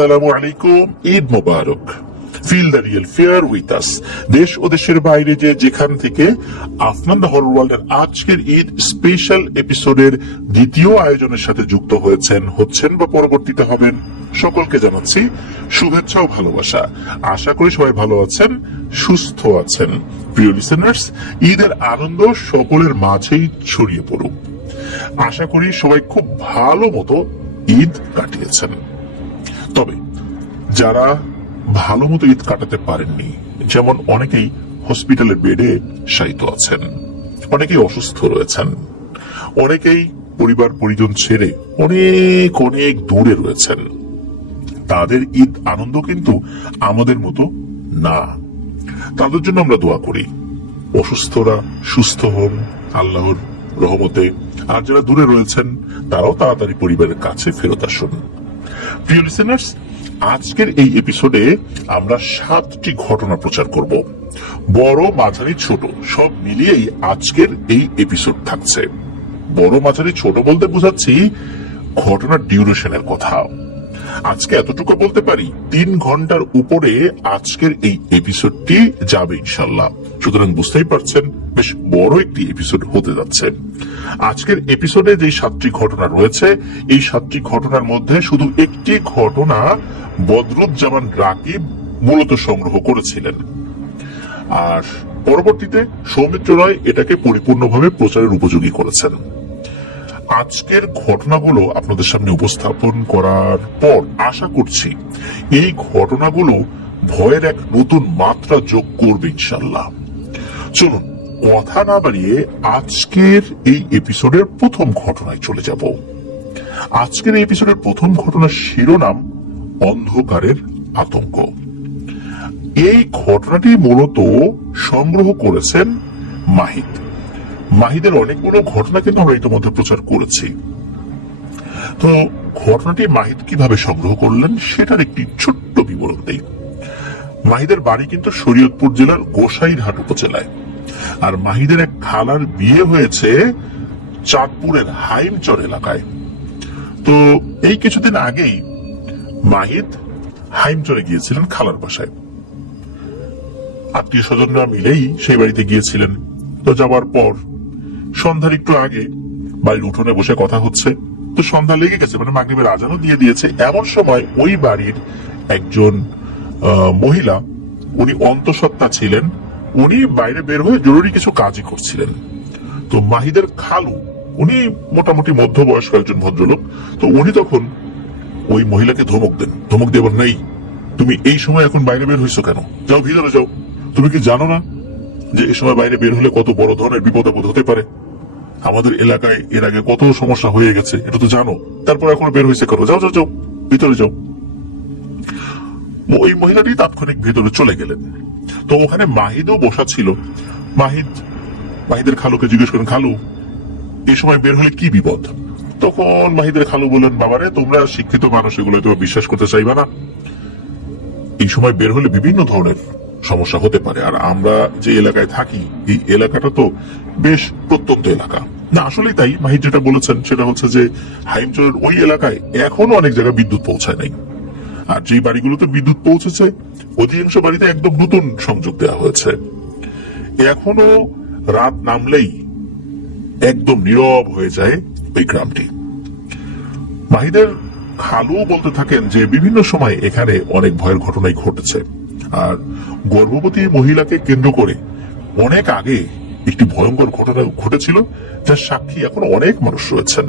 আসসালামু আলাইকুম, ঈদ মোবারক। Feel the real fair with us. দেশ ও দেশের বাইরে যেখান থেকে আফমান দ্য হরর ওয়ার্ল্ডের আজকের ঈদ স্পেশাল এপিসোডের দ্বিতীয় আয়োজনের সাথে যুক্ত হচ্ছেন বা পরবর্তীতে হবেন, সকলকে জানাচ্ছি শুভেচ্ছা ও ভালোবাসা। আশা করি সবাই ভালো আছেন, সুস্থ আছেন। প্রিয় লিসেনার্স, ঈদের আনন্দ সকলের মাঝেই ছড়িয়ে পড়ুক। আশা করি সবাই খুব ভালো মতো ঈদ কাটিয়েছেন। তবে যারা ভালো মতো ঈদ কাটাতে পারেননি, যেমন অনেকেই হসপিটালের বেডে শায়িত আছেন, অনেকেই অসুস্থ রয়েছেন, অনেকেই পরিবার পরিজন ছেড়ে অনেক অনেক দূরে রয়েছেন, তাদের ঈদ আনন্দ কিন্তু আমাদের মতো না। তাদের জন্য আমরা দোয়া করি অসুস্থরা সুস্থ হন আল্লাহর রহমতে, আর যারা দূরে রয়েছেন তারাও তাড়াতাড়ি পরিবারের কাছে ফেরত আসুন। প্রিয় লিসেনার্স, আজকের এই এপিসোডে আমরা 7টি ঘটনা প্রচার করব। বড়, মাঝারি, ছোট সব মিলিয়েই আজকের এই এপিসোড থাকছে। বড়, মাঝারি, ছোট বলতে বোঝাচ্ছি ঘটনার ডিউরেশনের কথা। আজকে এতটুকু বলতে পারি 3 ঘন্টার উপরে আজকের এই এপিসোডটি যাবে ইনশাল্লাহ। সুতরাং বুঝতেই পারছেন বেশ বড় একটি এপিসোড হতে যাচ্ছে। আজকের এপিসোডে যে 7টি ঘটনা রয়েছে, এই 7টি ঘটনার মধ্যে শুধু একটি ঘটনা বদরুজ্জামান রাকিব মূলত সংগ্রহ করেছিলেন, আর পরবর্তীতে সৌমিত্র রায় এটাকে পরিপূর্ণভাবে প্রচারের উপযোগী করেছেন। আজকের ঘটনাগুলো আপনাদের সামনে উপস্থাপন করার পর আশা করছি এই ঘটনাগুলো ভয়ের এক নতুন মাত্রা যোগ করবে ইনশাল্লাহ। চলুন কথা না বাড়িয়ে আজকের এই এপিসোডের প্রথম ঘটনায় চলে যাব। আজকের এই এপিসোডের প্রথম ঘটনার শিরোনাম অন্ধকারের আতঙ্ক। এই ঘটনাটি মূলত সংগ্রহ করেছেন মাহিদ। মাহিদের অনেকগুলো ঘটনা কিন্তু আমরা ইতিমধ্যে প্রচার করেছি। তো ঘটনাটি মাহিদ কিভাবে সংগ্রহ করলেন সেটার একটি ছোট্ট বিবরণ দেই। মাহিদের বাড়ি কিন্তু শরীয়তপুর জেলার গোসাইরহাট উপজেলায়, আর মাহিদের এক খালার বিয়ে হয়েছে চাঁদপুরের হাইমচর এলাকায়। তো এই কিছুদিন আগেই মাহিদ হাইমচরে গিয়েছিলেন খালার বাসায়, আত্মীয় স্বজনরা মিলেই সেই বাড়িতে গিয়েছিলেন। তো যাওয়ার পর সন্ধ্যার একটু আগে বাড়ির উঠোনে বসে কথা হচ্ছে। তো সন্ধ্যা লেগে গেছে, মানে মাগরিবের আজানও দিয়ে দিয়েছে। এমন সময় ওই বাড়ির একজন মহিলা, উনি অন্তঃসত্ত্বা ছিলেন, উনি বাইরে বের হয়ে জরুরি কিছু কাজই করছিলেন। তো মাহিদের খালু, উনি মোটামুটি মধ্যবয়স্ক একজন ভদ্রলোক, তো উনি তখন ওই মহিলাকে ধমক দেন। ধমক দিয়ে বলেন, এই তুমি এই সময় এখন বাইরে বের হইছো কেন? যাও ভিতরে যাও। তুমি কি জানো না যে এই সময় বাইরে বের হলে কত বড় ধরনের বিপদ আপদ হতে পারে? আমাদের এলাকায় এর আগে কত সমস্যা হয়ে গেছে, এটা তো জানো। তারপর এখন বের হয়েছে করো, যাও যাও যাও ভিতরে যাও। ওই মহিলাটি তাৎক্ষণিক ভিতরে চলে গেলেন। তো ওখানে মাহিদও বসা ছিল। মাহিদের খালুকে জিজ্ঞেস করেন, খালু এই সময় বের হলে কি বিপদ? তখন মাহিদের খালু বললেন, বাবারে তোমরা শিক্ষিত মানুষ, এগুলো তোমরা বিশ্বাস করতে চাইবা না। এই সময় বের হলে বিভিন্ন ধরনের সমস্যা হতে পারে, আর আমরা যে এলাকায় থাকি এই এলাকাটা তো বেশ প্রত্যন্ত এলাকা। না আসলেই তাই, মাহিদ যেটা বলেছেন সেটা হচ্ছে যে হাইমচরের ওই এলাকায় এখনো অনেক জায়গায় বিদ্যুৎ পৌঁছায় নাই, আর যে বাড়িগুলোতে বিদ্যুৎ পৌঁছেছে অধিকাংশ বাড়িতে একদম নতুন সংযোগ দেওয়া হয়েছে। এখনো রাত নামলেই একদম নীরব হয়ে যায় ওই গ্রামটি। মাহিদের খালু বলতে থাকেন যে বিভিন্ন সময় এখানে অনেক ভয়ের ঘটনাই ঘটেছে, আর গর্ভবতী মহিলাকে কেন্দ্র করে অনেক আগে একটি ভয়ঙ্কর ঘটনা ঘটেছিল, যার সাক্ষী এখন অনেক মানুষ রয়েছেন।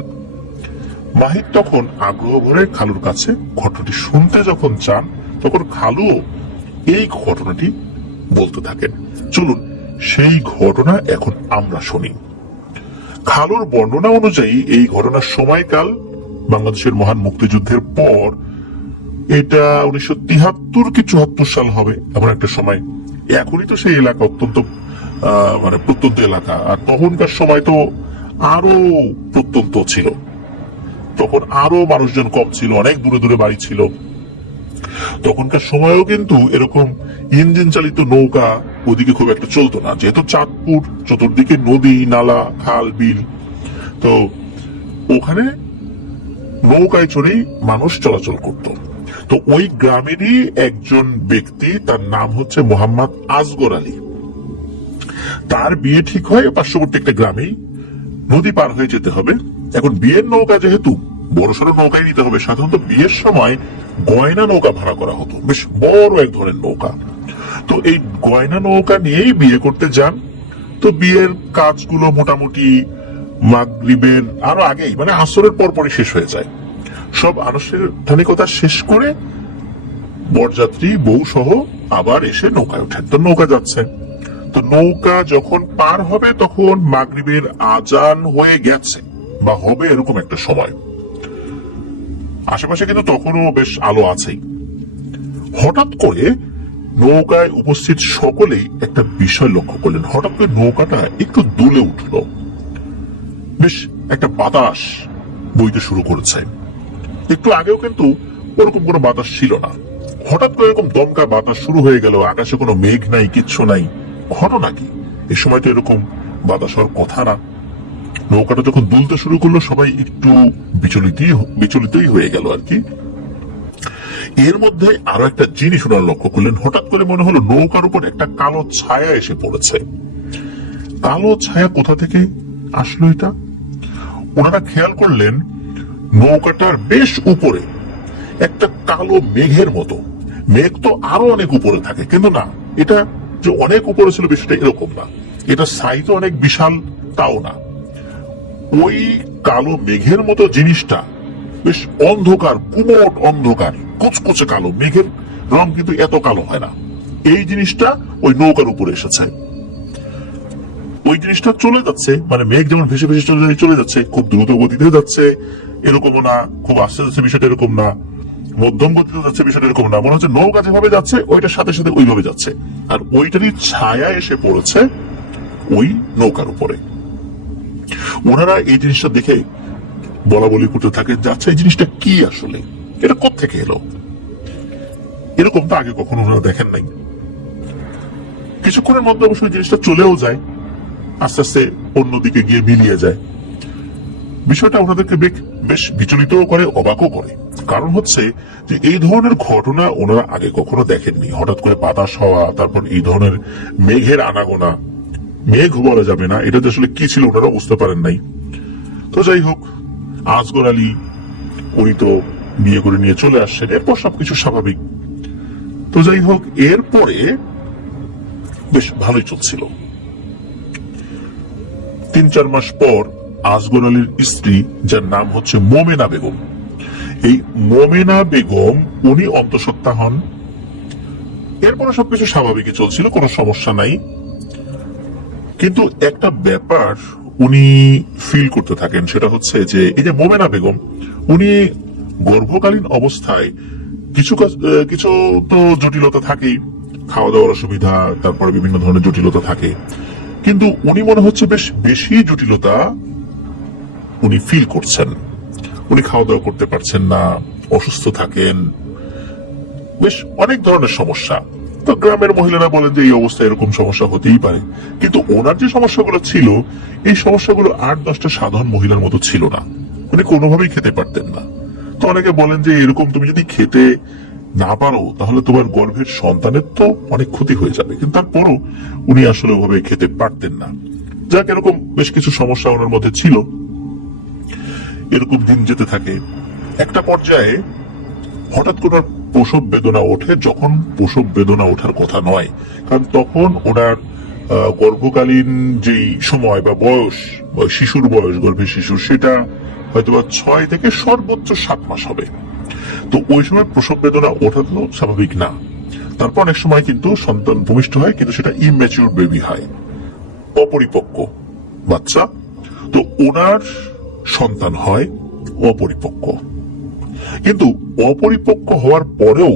মাহিদ তখন আগ্রহ ভরে খালুর কাছে ঘটনাটি শুনতে যখন চান, তখন খালুও এই ঘটনাটি বলতে থাকেন। চলুন সেই ঘটনা এখন আমরা শুনি। খালুর বর্ণনা অনুযায়ী এই ঘটনার সময়কাল বাংলাদেশের মহান মুক্তিযুদ্ধের পর, এটা 1973 কি 74 সাল হবে এমন একটা সময়। এখনই তো সেই এলাকা অত্যন্ত মানে প্রত্যন্ত এলাকা, আর তখনকার সময় তো আরো প্রত্যন্ত ছিল, তখন আরো মানুষজন কম ছিল, অনেক দূরে দূরে বাড়ি ছিল। তখনকার সময়ও কিন্তু এরকম ইঞ্জিন চালিত নৌকা ওদিকে খুব একটা চলতো না, যেহেতু চাঁদপুর চতুর্দিকে নদী নালা খাল বিল, তো ওখানে নৌকায় চড়েই মানুষ চলাচল করত। তো ওই গ্রামেরই একজন ব্যক্তি, তার নাম হচ্ছে মোহাম্মদ আসগর আলী। তার বিয়ে ঠিক হয় পার্শ্ববর্তী একটা গ্রামেই, নদী পার হয়ে যেতে হবে। এখন বিয়ের নৌকা যেহেতু বড়সড় নৌকায় নিতে হবে, সাধারণত বিয়ের সময় গয়না নৌকা ভাড়া করা হতো, বেশ বড় এক ধরনের নৌকা। তো এই গয়না নৌকা নিয়েই বিয়ে করতে যান। তো বিয়ের কাজগুলো মোটামুটি মাগরিবের আরো আগেই, মানে আসরের পরপরই শেষ হয়ে যায়। সব আনুষ্ঠানিকতা শেষ করে বরযাত্রী বউ সহ আবার এসে নৌকায় ওঠেন। তো নৌকা যাচ্ছে, তো নৌকা যখন পার হবে তখন মাগরিবের আজান হয়ে গেছে বা হবে এরকম একটা সময়। আশেপাশে কিন্তু তখনও বেশ আলো আছেই। হঠাৎ করে নৌকায় উপস্থিত সকলেই একটা বিষয় লক্ষ্য করলেন। হঠাৎ করে নৌকাটা একটু দুলে উঠল, বেশ একটা বাতাস বইতে শুরু করেছে। একটু আগেও কিন্তু ওরকম কোনো বাতাস ছিল না, হঠাৎ করে এরকম দমকা বাতাস শুরু হয়ে গেল। আকাশে কোনো মেঘ নাই, কিচ্ছু নাই, ঘটনা কি? এই সময় তো এরকম বাতাস হওয়ার কথা না। নৌকাটা যখন দুলতে শুরু করলো সবাই একটু বিচলিতই হয়ে গেল আর কি। এর মধ্যে আরো একটা জিনিস ওনারা লক্ষ্য করলেন। হঠাৎ করে মনে হলো নৌকার উপর একটা কালো ছায়া এসে পড়েছে। কালো ছায়া কোথা থেকে আসলো এটা? ওনারা খেয়াল করলেন নৌকাটার বেশ উপরে একটা কালো মেঘের মতো। মেঘ তো আরো অনেক উপরে থাকে, কিন্তু না, এটা যে অনেক উপরে ছিল বিষয়টা এরকম না। এটা সাইজ অনেক বিশাল তাও না। ওই কালো মেঘের মতো জিনিসটা বেশ অন্ধকার, গুমট অন্ধকার, কুচকুচে কালো। মেঘের রং কিন্তু এত কালো হয় না। এই জিনিসটা ওই নৌকার উপরে এসেছে। ওই জিনিসটা চলে যাচ্ছে, মানে মেঘ যেমন ভেসে ভেসে চলে যাচ্ছে, খুব দ্রুত গতিতে যাচ্ছে এরকমও না, খুব আস্তে যাচ্ছে বিষয়টা এরকম না, মধ্যম গতিতে যাচ্ছে বিষয়টা এরকম না। মনে হচ্ছে নৌকা যেভাবে যাচ্ছে ওইটার সাথে সাথে ওইভাবে যাচ্ছে, আর ওইটারই ছায়া এসে পড়েছে ওই নৌকার উপরে। ওনারা এই জিনিসটা দেখে বলা বলি করতে থাকে, যাচ্ছে এই জিনিসটা কি আসলে, এটা কোত্থেকে এলো? এরকম তো আগে কখনো ওনারা দেখেন নাই। কিছুক্ষণের মধ্যে অবশ্যই জিনিসটা চলেও যায়, আস্তে আস্তে অন্যদিকে গিয়ে মিলিয়ে যায়। বিষয়টা ওনাদেরকে বেশ বিচলিত করে, অবাকও করে। কারণ হচ্ছে যে এই ধরনের ঘটনা ওনারা আগে কখনো দেখেননি। হঠাৎ করে বাতাস হওয়া, তারপর এই ধরনের মেঘের আনাগোনা, মেঘ বলা যাবে না, এটা আসলে কি ছিল ওনারা বুঝতে পারেন নাই। তো যাই হোক, আসগর আলী উনি তো বিয়ে করে নিয়ে চলে আসছেন, এরপর সবকিছু স্বাভাবিক। তো যাই হোক, এরপরে বেশ ভালোই চলছিল। 3-4 মাস পর আসগর আলীর স্ত্রী, যার নাম হচ্ছে মোমেনা বেগম, এই মোমেনা বেগম উনি অন্তঃসত্ত্বা হন। এরপরে সবকিছু স্বাভাবিকই চলছিল, কোনো সমস্যা নাই। কিন্তু একটা ব্যাপার উনি ফিল করতে থাকেন, সেটা হচ্ছে যে এই যে মোমেনা বেগম, উনি গর্ভকালীন অবস্থায় কিছু তো জটিলতা থাকেই, খাওয়া দাওয়ার অসুবিধা, তারপরে বিভিন্ন ধরনের জটিলতা থাকে। কিন্তু উনি মনে হচ্ছে বেশ বেশি জটিলতা উনি ফিল করছেন। উনি খাওয়া দাওয়া করতে পারছেন না, অসুস্থ থাকেন, বেশ অনেক ধরনের সমস্যা। তো গ্রামের মহিলারা বলেন যে এই অবস্থায় এরকম সমস্যা হতেই পারে। কিন্তু ওনার যে সমস্যাগুলো ছিল, এই সমস্যাগুলো 8-10টা সাধারণ মহিলার মতো ছিল না। উনি কোনোভাবেই খেতে পারতেন না। তো অনেকে বলেন যে এরকম তুমি যদি খেতে না পারো তাহলে তোমার গর্ভের সন্তানের তো অনেক ক্ষতি হয়ে যাবে। কিন্তু তারপরও উনি আসলে ওভাবে খেতে পারতেন না। যাক, এরকম বেশ কিছু সমস্যা ওনার মধ্যে ছিল। এরকম দিন যেতে থাকে। একটা পর্যায়ে হঠাৎ করে প্রসব বেদনা ওঠে, যখন প্রসব বেদনা ওঠার কথা নয়, কারণ তখন ওনার গর্ভকালীন যেই সময় বা বয়স, শিশুর বয়স, গর্ভের শিশুর, সেটা হয়তোবা 6 থেকে সর্বোচ্চ 7 মাস হবে। তো ওই সময় প্রসব বেদনা ওঠা তো স্বাভাবিক না। তারপর অনেক সময় কিন্তু সন্তান ভূমিষ্ঠ হয়, কিন্তু সেটা ইম্যাচিউর বেবি হয়, অপরিপক্ক বাচ্চা। তো ওনার সন্তান হয় অপরিপক্ক। কিন্তু অপরিপক্ক হওয়ার পরেও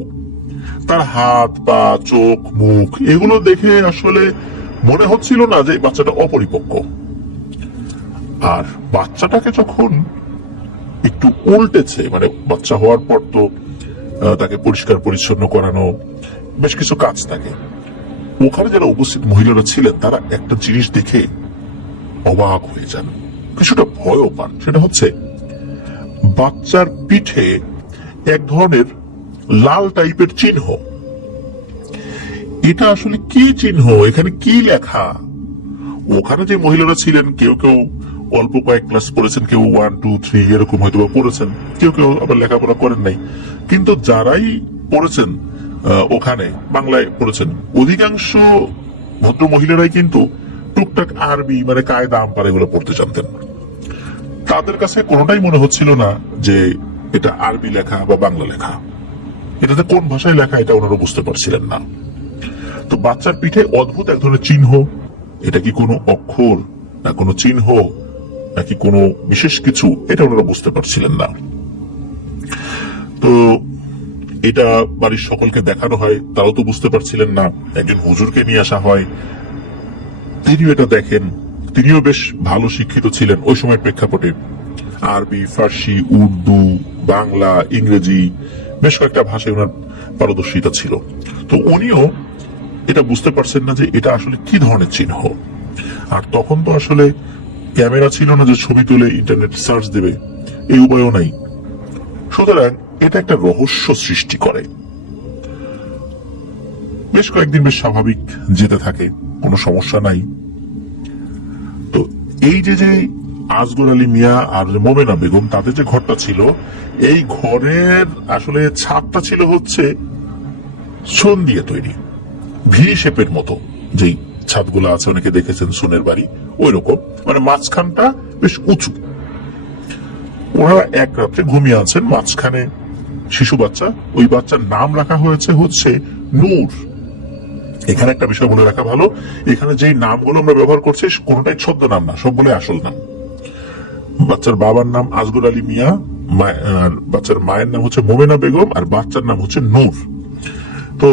তার হাত, পা, চোখ, মুখ এগুলো দেখে আসলে মনে হচ্ছিল না যে বাচ্চাটা অপরিপক্ক। আর বাচ্চাটাকে যখন একটু উল্টেছে, মানে বাচ্চা হওয়ার পর তো তাকে পরিষ্কার পরিচ্ছন্ন করানো, বেশ কিছু কাজ থাকে। ওখানে যারা উপস্থিত মহিলারা ছিলেন তারা একটা জিনিস দেখে অবাক হয়ে যান, কিছুটা ভয়ও পান। সেটা হচ্ছে বাচ্চার পিঠে এক ধরনের লাল টাইপের চিহ্ন। এটা আসলে কি চিহ্ন, এখানে কি লেখা? ওখানে যে মহিলারা ছিলেন কেউ কেউ অল্প কয়েক ক্লাস পড়েছেন, কেউ 1, 2, 3 এরকম হয়তো পড়েছেন, কেউ কেউ আবার লেখাপড়া করেন নাই। কিন্তু যারাই পড়েছেন ওখানে বাংলায় পড়েছেন, অধিকাংশ ভদ্র মহিলারাই কিন্তু টুকটাক আরবি মানে কায়দা আমপারা এগুলো পড়তে জানতেন। তাদের কাছে কোনোটাই মনে হচ্ছিল না যে এটা আরবি লেখা বা বাংলা লেখা। এটাতে কোন ভাষায় লেখা এটা ওনারা বুঝতে পারছিলেন না। তো বাচ্চার পিঠে অদ্ভুত এক ধরনের চিহ্ন, এটা কি কোনো অক্ষর না কোনো চিহ্ন নাকি কোনো বিশেষ কিছু, এটা ওনারা বুঝতে পারছিলেন না। তো এটা বাড়ির সকলকে দেখানো হয়, তারাও তো বুঝতে পারছিলেন না। একজন হুজুরকে নিয়ে আসা হয়, তিনিও এটা দেখেন। তিনিও বেশ ভালো শিক্ষিত ছিলেন ওই সময়ের প্রেক্ষাপটে। আরবি, ফার্সি, উর্দু, বাংলা, ইংরেজি বেশ কয়েকটা ভাষায় ওনার পারদর্শিতা ছিল। তো উনিও এটা বুঝতে পারছেন না যে এটা আসলে কি ধরনের চিহ্ন। আর তখন তো আসলে ক্যামেরা ছিল না যে ছবি তুলে ইন্টারনেট সার্চ দেবে, এই উপায়ও নাই। সুতরাং এটা একটা রহস্য সৃষ্টি করে। বেশ কয়েকদিন বেশ স্বাভাবিক যেতে থাকে, কোনো সমস্যা নাই। তো এই যে আসগর আলী মিয়া আর মোমেনা বেগম তাদের যে ঘরটা ছিল, এই ঘরের আসলে ছাদটা ছিল হচ্ছে সোন দিয়ে তৈরি, ভি শেপের মতো। যেই ছাদগুলো আছে অনেকে দেখেছেন সোনের বাড়ি, ওই রকম, মানে মাঝখানটা বেশ উঁচু। ওনারা এক রাত্রে ঘুমিয়ে আছেন, মাঝখানে শিশু বাচ্চা, ওই বাচ্চার নাম রাখা হয়েছে হচ্ছে নূর। এখানে একটা বিষয় বলে রাখা ভালো, এখানে যেই নামগুলো আমরা ব্যবহার করছি কোনটাই ছদ্ম নাম না, সবগুলো আসল নাম। বাচ্চার বাবার নাম আসগর আলী মিয়া, বাচ্চার মায়ের নাম হচ্ছে মোমেনা বেগম, আর বাচ্চার নাম হচ্ছে নূর। তো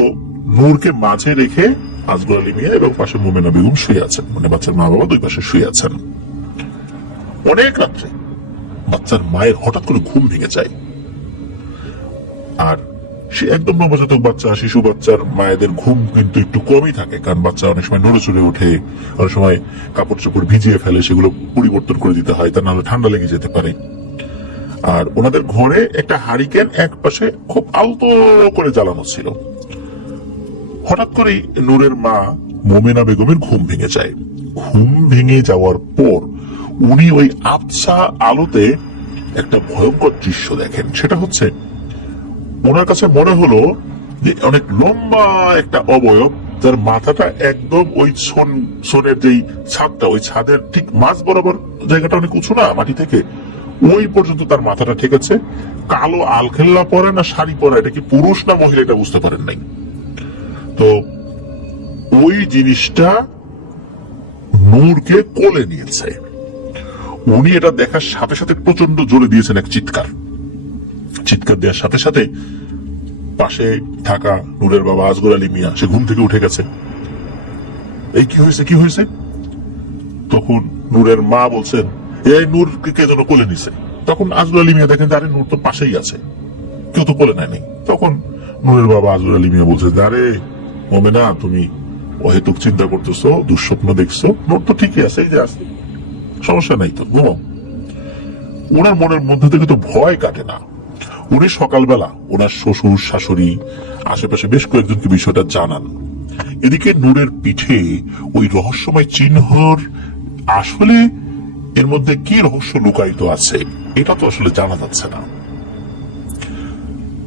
নূরকে মাঝে রেখে আসগর আলী মিয়া এবং পাশে মোমেনা বেগম শুয়ে আছেন, মানে বাচ্চার মা বাবা দুই পাশে শুয়ে আছেন। অনেক রাত্রে বাচ্চার মায়ের হঠাৎ করে ঘুম ভেঙে যায়। আর সে একদম নবজাতক বাচ্চা, শিশু বাচ্চার মায়েদের ঘুম কিন্তু একটু কমই থাকে, কারণ বাচ্চা অনেক সময় নড়ে চড়ে ওঠে, অনেক সময় কাপড় চোপড় ভিজিয়ে ফেলে, সেগুলো পরিবর্তন করে দিতে হয়, তা নাহলে ঠান্ডা লেগে যেতে পারে। আর ওনাদের ঘরে একটা হারিকেন এক পাশে খুব আলতো করে জ্বালানো ছিল। হঠাৎ করেই নূরের মা মোমেনা বেগমের ঘুম ভেঙে যায়। ঘুম ভেঙে যাওয়ার পর উনি ওই আবছা আলোতে একটা ভয়ঙ্কর দৃশ্য দেখেন। সেটা হচ্ছে ওনার কাছে মনে হলো যে অনেক লম্বা একটা অবয়ব, যার মাথাটা একদম ওই সোনের যেই ছাদটা, ওই ছাদের ঠিক মাঝ বরাবর, জায়গাটা অনেক উঁচু না মাটি থেকে, ওই পর্যন্ত তার মাথাটা ঠিক আছে। কালো আলখেল্লা পরে না শাড়ি পরা, এটা কি পুরুষ না মহিলা এটা বুঝতে পারেন নাই। তো ওই জিনিসটা নূরকে কোলে নিয়েছে। উনি এটা দেখার সাথে সাথে প্রচন্ড জোরে দিয়েছেন এক চিৎকার। চিৎকার দেওয়ার সাথে সাথে পাশে থাকা নূরের বাবা আসগর আলী মিয়া সে ঘুম থেকে উঠে গেছে। এই কি হয়েছে, কি হয়েছে? তখন নূরের মা বলছেন, এই নূর কে যেন কোলে নিছে। তখন আসগর আলী মিয়া দেখেন আরে নূর তো পাশেই আছে, কেউ তো কোলে নেয়নি। তখন নূরের বাবা আসগর আলী মিয়া বলছে, আরে মোমেনা, তুমি অহেতুক চিন্তা করতেছো, দুঃস্বপ্ন দেখছো, নূর তো ঠিকই আছে, এই যে আছে, সমস্যা নাই, তো ঘুমাও। ওনার মনের মধ্যে থেকে তো ভয় কাটে না। উনি সকালবেলা ওনার শ্বশুর শাশুড়ি আশেপাশে বেশ কয়েকজনকে বিষয়টা জানান। এদিকে নূরের পিঠে ওই রহস্যময় চিহ্নর আসলে এর মধ্যে কি রহস্য লুকায়িত আছে এটা তো আসলে জানা যাচ্ছে না।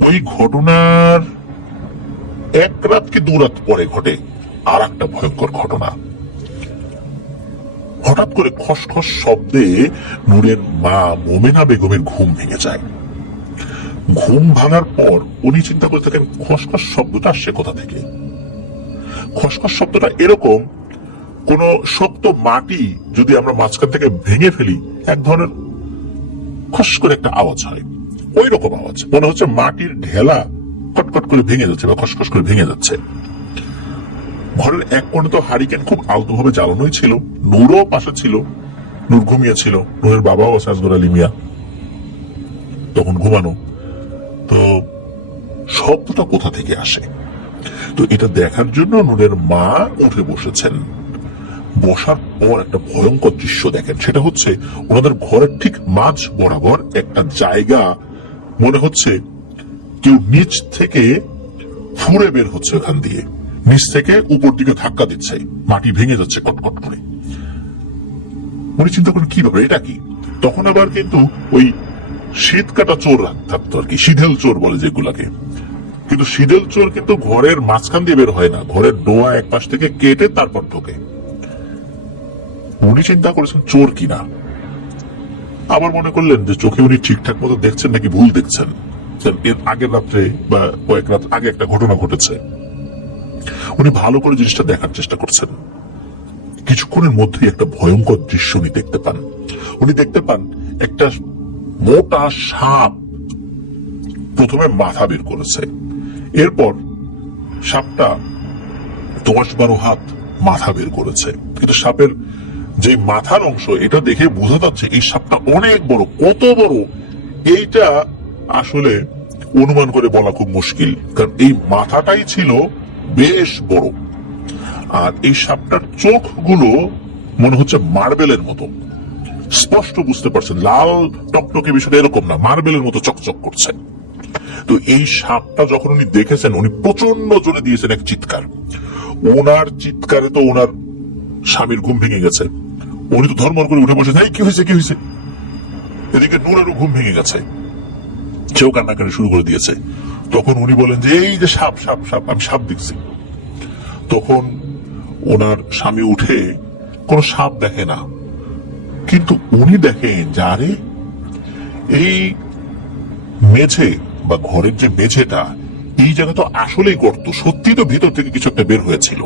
ওই ঘটনার এক রাত কি 2 রাত পরে ঘটে আর একটা ভয়ঙ্কর ঘটনা। হঠাৎ করে খসখস শব্দে নূরের মা মোমেনা বেগমের ঘুম ভেঙে যায়। ঘুম ভাঙার পর উনি চিন্তা করে থাকেন খসখস শব্দটা আসছে কোথা থেকে। খসখস শব্দটা এরকম, কোন শক্ত মাটি যদি আমরা মাঝখান থেকে ভেঙে ফেলি এক ধরনের খস করে একটা আওয়াজ হয়, ওই রকম আওয়াজ। মনে হচ্ছে মাটির ঢেলা কটকট করে ভেঙে যাচ্ছে বা খসখস করে ভেঙে যাচ্ছে। ঘরের এক কোণে তো হারিকেন খুব আলতো ভাবে জ্বালানোই ছিল, নূরও পাশে ছিল, নূর ঘুমিয়েছিল, নূরের বাবাও আছে আসগর আলী মিয়া, তখন ঘুমানো। তো শব্দটা কোথা থেকে আসে, তো এটা দেখার জন্য নূরের মা উঠে বসেছেন। বসার পর একটা ভয়ঙ্কর দৃশ্য দেখেন। সেটা হচ্ছে ওনাদের ঘরের ঠিক মাঝ বরাবর একটা জায়গা, মনে হচ্ছে কেউ নিচ থেকে ফুঁড়ে বের হচ্ছে ওখান দিয়ে, নিচ থেকে উপর দিকে ধাক্কা দিচ্ছে, মাটি ভেঙে যাচ্ছে কটকট করে। উনি চিন্তা করেন কি ব্যাপার, এটা কি? তখন আবার কিন্তু ওই শীত কাটা চোর থাকতো আর কি, শীধেল চোর বলে যেগুলাকে। কিন্তু শীধেল চোর কিন্তু ঘরের মাঝখান দিয়ে বের হয় না, ঘরের ডোয়া এক পাশ থেকে কেটে তারপর ঢোকে। উনি চিন্তা করেছেন চোর কিনা, আবার মনে করলেন যে চোখে উনি ঠিকঠাক মতো দেখছেন নাকি ভুল দেখছেন। এর আগের রাত্রে বা কয়েক রাত আগে একটা ঘটনা ঘটেছে, উনি ভালো করে জিনিসটা দেখার চেষ্টা করছেন। কিছুক্ষণের মধ্যেই একটা ভয়ঙ্কর দৃশ্য উনি দেখতে পান। উনি দেখতে পান একটা মোটা সাপ প্রথমে মাথা বের করেছে, এরপর সাপটা 10-12 হাত মাথা বের করেছে। কিন্তু সাপের যে মাথার অংশ, এটা দেখে বোঝা যাচ্ছে এই সাপটা অনেক বড়। কত বড় এইটা আসলে অনুমান করে বলা খুব মুশকিল, কারণ এই মাথাটাই ছিল বেশ বড়। আর এই সাপটার চোখগুলো মনে হচ্ছে মার্বেলের মতো, স্পষ্ট বুঝতে পারছেন, লাল টকটকে বিষয়টা এরকম না, মার্বেলের মতো চকচক করছে। তো এই সাপটা যখন উনি দেখেছেন, উনি প্রচন্ড জোরে দিয়েছেন এক চিৎকার। ওনার চিৎকারে তো ওনার স্বামীর ঘুম ভেঙে গেছে। উনি তো ধর্মর করে উঠে বসেছেন, এই কি হয়েছে কি হয়েছে। এদিকে নূরেরও ঘুম ভেঙে গেছে, সেও কান্নাকাটি শুরু করে দিয়েছে। তখন উনি বলেন যে এই যে সাপ সাপ সাপ, আমি সাপ দেখছি। তখন ওনার স্বামী উঠে কোন সাপ দেখে না, কিন্তু উনি দেখেন যে আরে এই মেঝে বা ঘরের যে মেঝেটা, এই জায়গা তো আসলেই গর্ত, সত্যি তো ভিতর থেকে কিছু একটা বের হয়েছিল।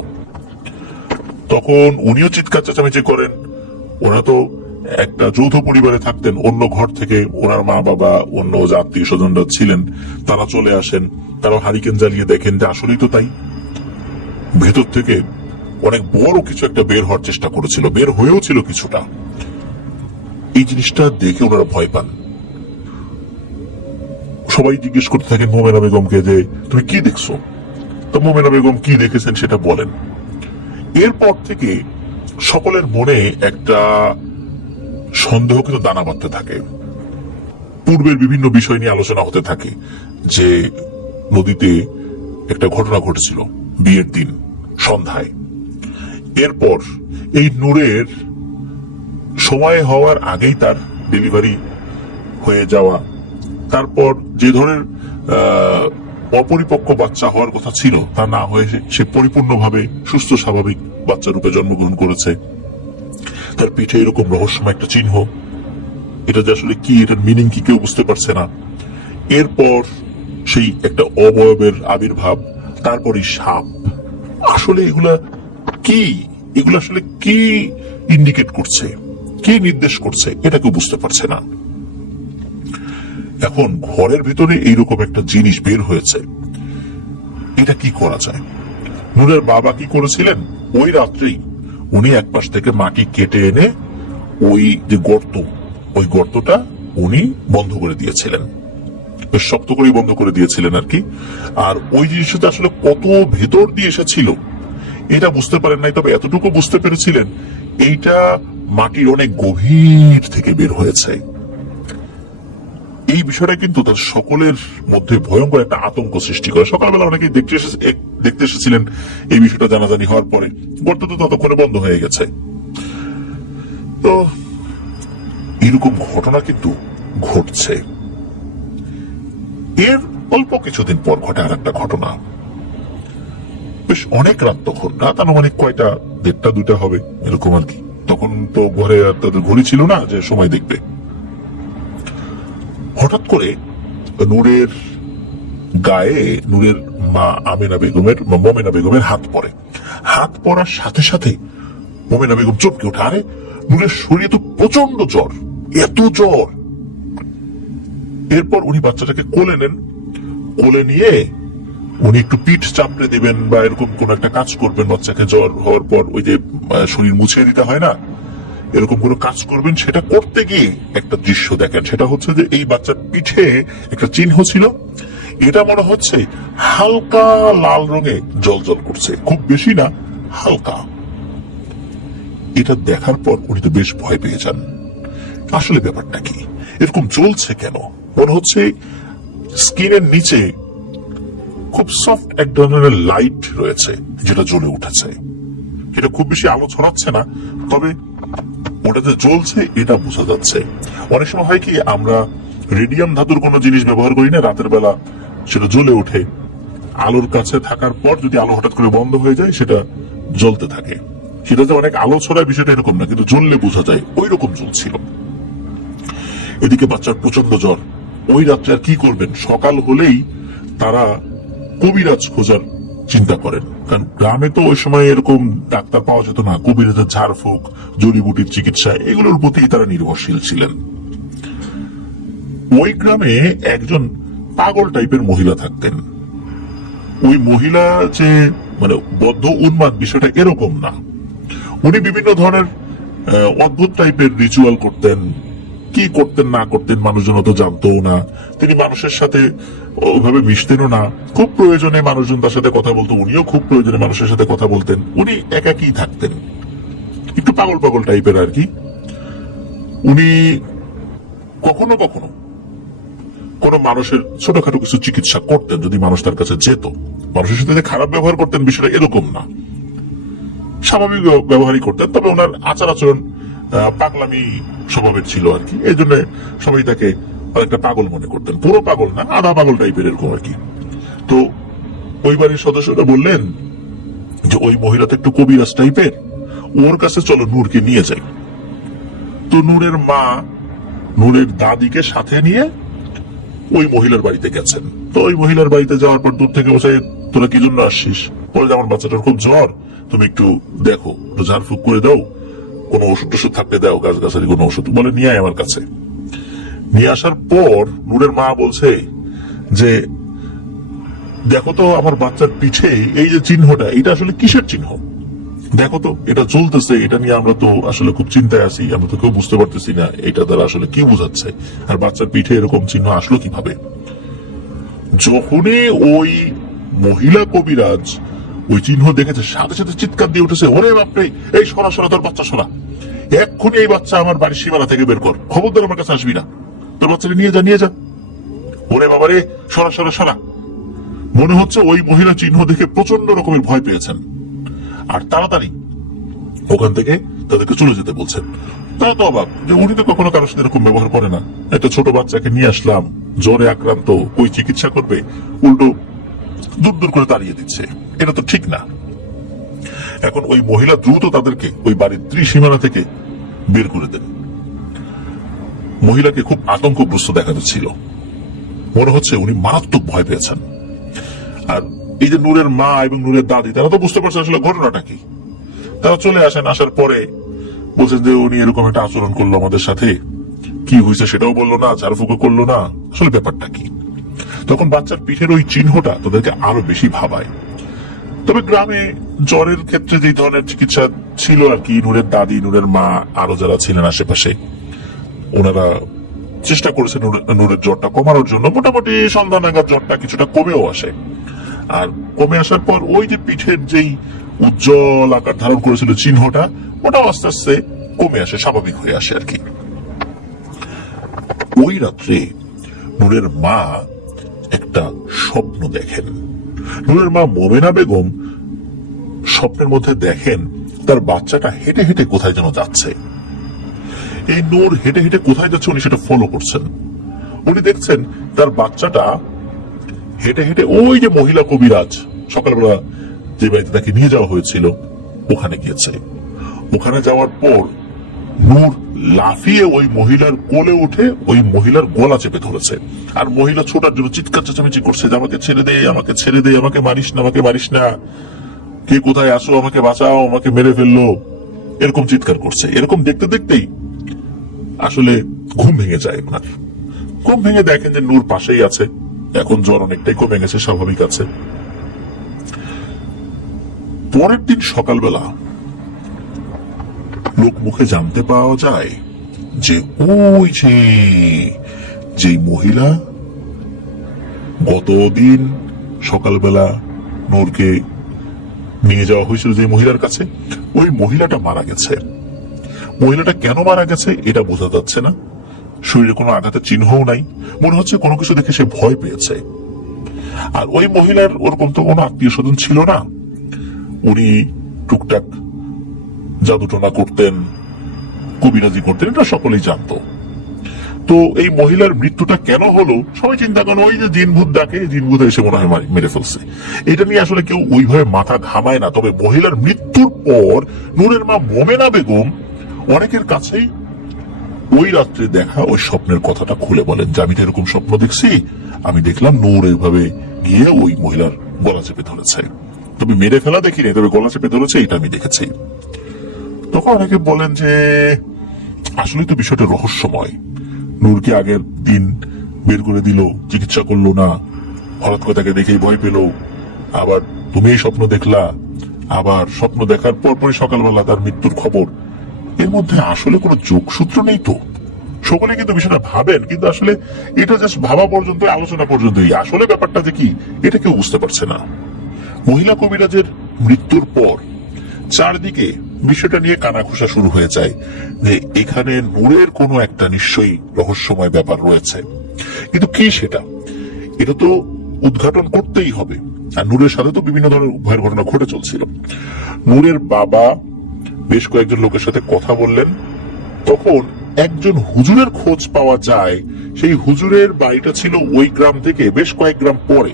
তখন উনিও চিৎকার চেঁচামেচি করেন। ওরা তো একটা যৌথ পরিবারে থাকতেন, অন্য ঘর থেকে ওনার মা বাবা, অন্য আত্মীয় স্বজনরা ছিলেন, তারা চলে আসেন, তারা হারিকেন জ্বালিয়ে দেখেন যে আসলেই তো তাই, ভেতর থেকে অনেক বড় কিছু একটা বের হওয়ার চেষ্টা করেছিল, বের হয়েও ছিল কিছুটা। এই জিনিসটা দেখে ওনারা ভয় পান। সবাই জিজ্ঞেস করতে থাকেন মোমেনা বেগমকে যে তুমি কি দেখছো। তো মোমেনা বেগম কি দেখেছেন সেটা বলেন। এরপর থেকে সকলের মনে একটা সন্দেহ কিন্তু দানা বাঁধতে থাকে। পূর্বের বিভিন্ন বিষয় নিয়ে আলোচনা হতে থাকে যে নদীতে একটা ঘটনা ঘটেছিল বিয়ের দিন সন্ধ্যায়। এরপর এই নূরের সময় হওয়ার আগেই তার ডেলিভারি হয়ে যাওয়া, তারপর যে ধরনের অপরিপক্ক বাচ্চা হওয়ার কথা ছিল তা না হয়ে সে পরিপূর্ণভাবে সুস্থ স্বাভাবিক বাচ্চা রূপে জন্মগ্রহণ করেছে। তার পিঠে এরকম রহস্যময় একটা চিহ্ন, এটা যে আসলে কি, এটার মিনিং কি কেউ বুঝতে পারছে না। এরপর সেই একটা অবয়বের আবির্ভাব, তারপরে সাপ। আসলে এগুলা কি, এগুলো আসলে কি ইন্ডিকেট করছে, কি নির্দেশ করছে, এটা কেউ বুঝতে পারছে না। এখন ঘরের ভিতরে এইরকম একটা জিনিস বের হয়েছে, এটা কি করা যায়? নূরের বাবা কি করেছিলেন, ওই রাত্রেই উনি এক পাশ থেকে মাটি কেটে এনে ওই যে গর্ত, ওই গর্তটা উনি বন্ধ করে দিয়েছিলেন, বেশ শক্ত করে বন্ধ করে দিয়েছিলেন আর কি। আর ওই জিনিসটা আসলে কত ভেতর দিয়ে এসেছিল এটা বুঝতে পারেন নাই, তবে এতটুকু বুঝতে পেরেছিলেন এইটা মাটির অনেক গভীর থেকে বের হয়েছে। এই বিষয়টা কিন্তু তাদের সকলের মধ্যে ভয়ঙ্কর একটা আতঙ্ক সৃষ্টি করে। সকালবেলা অনেকেই দেখতে এসেছিলেন এই বিষয়টা জানাজানি হওয়ার পরে। গর্ত তো ততক্ষণে বন্ধ হয়ে গেছে। তো এরকম ঘটনা কিন্তু ঘটছে। এর অল্প কিছুদিন পর ঘটে আর একটা ঘটনা। বেশ অনেক রাত, তখন রাত আনুমানিক কয়টা, 1:30-2টা হবে এরকম আর কি। তখন তো ঘরে তাদের ঘড়ি ছিল না যে সময় দেখবে। হঠাৎ করে নূরের গায়ে নূরের মা মোমেনা বেগমের হাত পড়ে। হাত পড়ার সাথে সাথে মোমেনা বেগম চমকে ওঠে, আরে নূরের শরীরে তো প্রচন্ড জ্বর, এত জ্বর। এরপর উনি বাচ্চাটাকে কোলে নেন, কোলে নিয়ে উনি একটু পিঠ চাপড়ে দেবেন বা এরকম কোন একটা কাজ করবেন। বাচ্চাকে জ্বর হওয়ার পর ওই যে শরীর মুছিয়ে দিতে হয় না, এরকম কোনো কাজ করবেন। সেটা করতে গিয়ে একটা দৃশ্য দেখেন, সেটা হচ্ছে যে এই বাচ্চার পিঠে একটা চিহ্ন ছিল, এটা মনে হচ্ছে হালকা লাল রঙে জল করছে, খুব বেশি না, হালকা। এটা দেখার পর উনি তো বেশ ভয় পেয়ে যান। আসলে ব্যাপারটা কি, এরকম জ্বলছে কেন? মনে হচ্ছে স্কিনের নিচে খুব সফট এক ধরনের লাইট রয়েছে যেটা জ্বলে উঠেছে। এটা খুব বেশি আলো ছড়াচ্ছে না, তবে ওটা যে জ্বলছে এটা বোঝা যাচ্ছে। অনেক সময় হয় কি, আমরা রেডিয়াম ধাতুর কোনো জিনিস ব্যবহার করি না, রাতের বেলা সেটা জ্বলে ওঠে, আলোর কাছে থাকার পর যদি আলো হঠাৎ করে বন্ধ হয়ে যায় সেটা জ্বলতে থাকে। সেটা যে অনেক আলো ছড়ায় বিষয়টা এরকম না, কিন্তু জ্বললে বোঝা যায়, ওই রকম জ্বলছিল। এদিকে বাচ্চার প্রচন্ড জ্বর। ওই রাত্রে আর কি করবেন, সকাল হলেই তারা কবিরাজ খোঁজার চিন্তা করেন, কারণ গ্রামে তো ওই সময় এরকম ডাক্তার পাওয়া যেত না। কবিরাজের ঝাড়ফুঁক, জড়িবুটির চিকিৎসা, এগুলোর প্রতি তারা নির্ভরশীল ছিলেন। ওই গ্রামে একজন পাগল টাইপের মহিলা থাকতেন। ওই মহিলা যে মানে বদ্ধ উন্মাদ বিষয়টা এরকম না, উনি বিভিন্ন ধরনের অদ্ভুত টাইপের রিচুয়াল করতেন। কি করতেন না করতেন মানুষজন তো জানতো না। তিনি মানুষের সাথে ওইভাবে মিশতেনও না। খুব প্রয়োজনে মানুষজন তার সাথে কথা বলতো, উনিও খুব প্রয়োজনে মানুষের সাথে কথা বলতেন। উনি একাকী থাকতেন, একটু পাগল পাগল টাইপের আর কি। উনি কখনো কখনো কোন মানুষের ছোটখাটো কিছু চিকিৎসা করতেন, যদি মানুষ তার কাছে যেত। মানুষের সাথে যে খারাপ ব্যবহার করতেন বিষয়টা এরকম না, স্বাভাবিক ব্যবহারই করতেন। তবে ওনার আচার আচরণ পাগলামি স্বভাবের ছিল আর কি, এই জন্য সবাই তাকে একটা পাগল মনে করতেন। পুরো পাগল না, আধা পাগল টাইপের এরকম আর কি। তো ওই বাড়ির সদস্যরা বললেন যে ওই মহিলা তো একটু কবিরাজ টাইপের, ওর কাছে চলো নূরকে নিয়ে যাই। তো নূরের মা নূরের দাদিকে সাথে নিয়ে ওই মহিলার বাড়িতে গেছেন। তো ওই মহিলার বাড়িতে যাওয়ার পর দূর থেকে বসে, তোরা কি জন্য আসছিস? বলে যে আমার বাচ্চাটার খুব জ্বর, তুমি একটু দেখো, একটু ঝাড়ফুঁক করে দাও, কোনো ওষুধ টষুধ থাকতে দাও, গাছগাছালি কোনো ওষুধ, বলে নিয়ে আয় আমার কাছে। নিয়ে আসার পর নূরের মা বলছে যে দেখো তো আমার বাচ্চার পিঠে এই যে চিহ্নটা, এটা আসলে কিসের চিহ্ন? দেখো তো, এটা চলতেছে, এটা নিয়ে আমরা তো আসলে খুব চিন্তায় আছি, আমরা তো কেউ বুঝতে পারতেছি না এটা দ্বারা আসলে কি বোঝাচ্ছে, আর বাচ্চার পিঠে এরকম চিহ্ন আসলো কিভাবে। যখনই ওই মহিলা কবিরাজ ওই চিহ্ন দেখেছে, সাথে সাথে চিৎকার দিয়ে উঠেছে, ওরে বাপরে, এই সরা সরা, তোর বাচ্চা সরা, এক্ষুনি এই বাচ্চা আমার বাড়ির সীমানা থেকে বের কর, খবরদার আমার কাছে আসবি না, তোর বাচ্চাকে নিয়ে যা, নিয়ে যা। ওরে বাবারে, সরা সরা সরা। মনে হচ্ছে ওই মহিলা চিহ্ন দেখে প্রচন্ড রকমের ভয় পেয়েছেন, আর তাড়াতাড়ি ওখান থেকে তাদেরকে চলে যেতে বলছেন। তারা তো অবাক যে উনি তো কখনো কারোর সাথে এরকম ব্যবহার করে না, একটা ছোট বাচ্চাকে নিয়ে আসলাম, জ্বরে আক্রান্ত, ওই চিকিৎসা করবে, উল্টো দূর দূর করে তাড়িয়ে দিচ্ছে, এটা তো ঠিক না। এখন ওই মহিলা দ্রুত তাদেরকে ওই বাড়ির ত্রিসীমানা থেকে বের করে দেন। মহিলাকে খুব আতঙ্কগ্রস্ত দেখা যাচ্ছিল, মনে হচ্ছে উনি মারাত্মক ভয় পেয়েছেন। আর এই যে নূরের মা এবং নূরের দাদি, তারা তো বুঝতে পারছে আসলে ঘটনাটা কি। তারা চলে আসেন, আসার পরে বলছেন যে উনি এরকম একটা আচরণ করলো আমাদের সাথে, কি হয়েছে সেটাও বললো না, ঝাড়ফুঁকো করলো না, আসলে ব্যাপারটা কি। তখন বাচ্চার পিঠের ওই চিহ্নটা তাদেরকে আরো বেশি ভাবায়। তবে গ্রামে জ্বরের ক্ষেত্রে যে ধরনের চিকিৎসা ছিল আর কি, নূরের দাদি, নূরের মা, আরো যারা ছিলেন আশেপাশে, ওনারা চেষ্টা করেছেন নূরের জ্বরটা কমানোর জন্য। মোটামুটি সন্ধ্যা নাগাদ জ্বরটা কিছুটা কমেও আসে। আর কমে আসার পর ওই যে পিঠের যেই উজ্জ্বল আকার ধারণ করেছিল চিহ্নটা, ওটাও আস্তে আস্তে কমে আসে, স্বাভাবিক হয়ে আসে আর কি। ওই রাত্রে নূরের মা একটা স্বপ্ন দেখেন। নূরের মা মোমেনা বেগম স্বপ্নের মধ্যে দেখেন তার বাচ্চাটা হেঁটে হেঁটে কোথায় যেন যাচ্ছে। এই নূর হেঁটে হেঁটে কোথায় যাচ্ছে উনি সেটা ফলো করছেন। উনি দেখছেন তার বাচ্চাটা হেঁটে হেঁটে ওই যে মহিলা কবিরাজ সকালবেলা যে বাড়িতে তাকে নিয়ে যাওয়া হয়েছিল ওখানে গিয়েছে। ওখানে যাওয়ার পর নূর লাফিয়ে ওই মহিলার কোলে উঠে ওই মহিলার গলা চেপে ধরেছে, আর মহিলা ছোটার জন্য চিৎকার চেঁচামেচি করছে যে আমাকে ছেড়ে দে, আমাকে ছেড়ে দে, আমাকে মারিস না, আমাকে মারিস না, কে কোথায় আসো, আমাকে বাঁচাও, আমাকে মেরে ফেললো, এরকম চিৎকার করছে। এরকম দেখতে দেখতেই আসলে ঘুম ভেঙে যায় ওনার। ঘুম ভেঙে দেখেন যে নূর পাশেই আছে, এখন জ্বর অনেকটাই কমে গেছে, স্বাভাবিক আছে। পরের দিন সকালবেলা লোক মুখে জানতে পাওয়া যায় যে ওই যে মহিলা গতদিন সকালবেলা নূরকে নিয়ে যাওয়া হয়েছিল যে মহিলার কাছে, ওই মহিলাটা মারা গেছে। মহিলাটা কেন মারা গেছে এটা বোঝা যাচ্ছে না, শরীরে কোনো আঘাতের চিহ্নও নাই, মনে হচ্ছে কোনো কিছু দেখে সে ভয় পেয়েছে। আর ওই মহিলার ওরকম তো কোনো আত্মীয় স্বজন ছিল না, উনি টুকটাক জাদুটনা করতেন, কবিরাজি করতেন, এটা সকলেই জানতো। তো এই মহিলার মৃত্যুটা কেন হলো সবাই চিন্তা করেন ওই যে জিন ভূত ডাকে, জিন ভূত এসে মনে হয় মেরে ফেলছে। এটা নিয়ে আসলে কেউ ওইভাবে মাথা ঘামায় না। তবে মহিলার মৃত্যুর পর নূরের মা মোমেনা বেগম অনেকের কাছেই ওই রাত্রে দেখা ওই স্বপ্নের কথাটা খুলে বলেন যে আমি তো এরকম স্বপ্ন দেখছি, আমি দেখলাম নূর এইভাবে গিয়ে ওই মহিলার গলা চেপে ধরেছে, তবে মেরে ফেলা দেখিনি, তবে গলা চেপে ধরেছে এটা আমি দেখেছি। তখন অনেকে বলেন যে আসলে তো বিষয়টা রহস্যময়, নূরকে আগের দিন বের করে দিল, চিকিৎসা করলো না, হঠাৎ করে তাকে দেখেই ভয় পেল, আবার তুমি এই স্বপ্ন দেখলা, আবার স্বপ্ন দেখার পরপরই সকালবেলা তার মৃত্যুর খবর। এর মধ্যে আসলে কোনো যোগসূত্র নেই তো। সকলে কিন্তু বিষয়টা ভাবেন, কিন্তু আসলে এটা জাস্ট ভাবা পর্যন্ত, আলোচনা পর্যন্তই। আসলে ব্যাপারটা যে কি এটা কেউ বুঝতে পারছে না। মহিলা কবিরাজের মৃত্যুর পর চারদিকে বিষয়টা নিয়ে কানাঘুষা শুরু হয়ে যায় যে এখানে নূরের কোনো একটা নিশ্চয়ই রহস্যময় ব্যাপার রয়েছে, কিন্তু কি সেটা, এটা তো উদ্ঘাটন করতেই হবে। আর নূরের সাথে তো বিভিন্ন ধরনের ভয়ের ঘটনা ঘটে চলছিল। নূরের বাবা বেশ কয়েকজন লোকের সাথে কথা বললেন, তখন একজন হুজুরের খোঁজ পাওয়া যায়। সেই হুজুরের বাড়িটা ছিল ওই গ্রাম থেকে বেশ কয়েক গ্রাম পরে,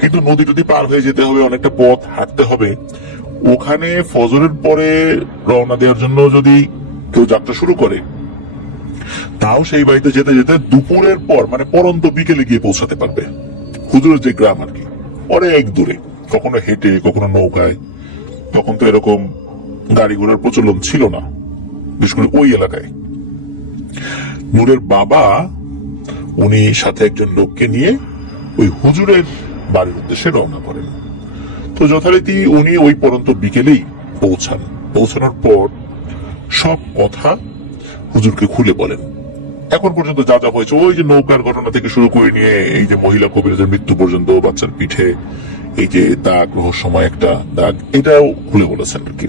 কিন্তু নদী টদী পার হয়ে যেতে হবে, অনেকটা পথ হাঁটতে হবে। ওখানে ফজরের পরে রওনা দেওয়ার জন্য যদি কেউ যাত্রা শুরু করে, তাও সেই বাড়িতে যেতে যেতে দুপুরের পর মানে পরন্ত বিকেলে গিয়ে পৌঁছাতে পারবে। হুজুরের যে গ্রাম আর কি, অনেক দূরে, কখনো হেঁটে কখনো নৌকায়। তখন তো এরকম গাড়ি ঘোড়ার প্রচলন ছিল না, বিশেষ করে ওই এলাকায়। নূরের বাবা উনি সাথে একজন লোককে নিয়ে ওই হুজুরের বাড়ির উদ্দেশ্যে রওনা করেন। তো যথারীতি উনি ওই পরন্ত বিকেলেই পৌঁছান। পৌঁছানোর পর সব কথা হুজুরকে খুলে বলেন। এখন পর্যন্ত যা যা হয়েছে, ওই যে নৌকার ঘটনা থেকে শুরু করে নিয়ে এই যে মহিলা কবিরাজের মৃত্যু পর্যন্ত, বাচ্চার পিঠে এই যে দাগ, রহস্যময় একটা দাগ, এটাও খুলে বলেছেন আর কি।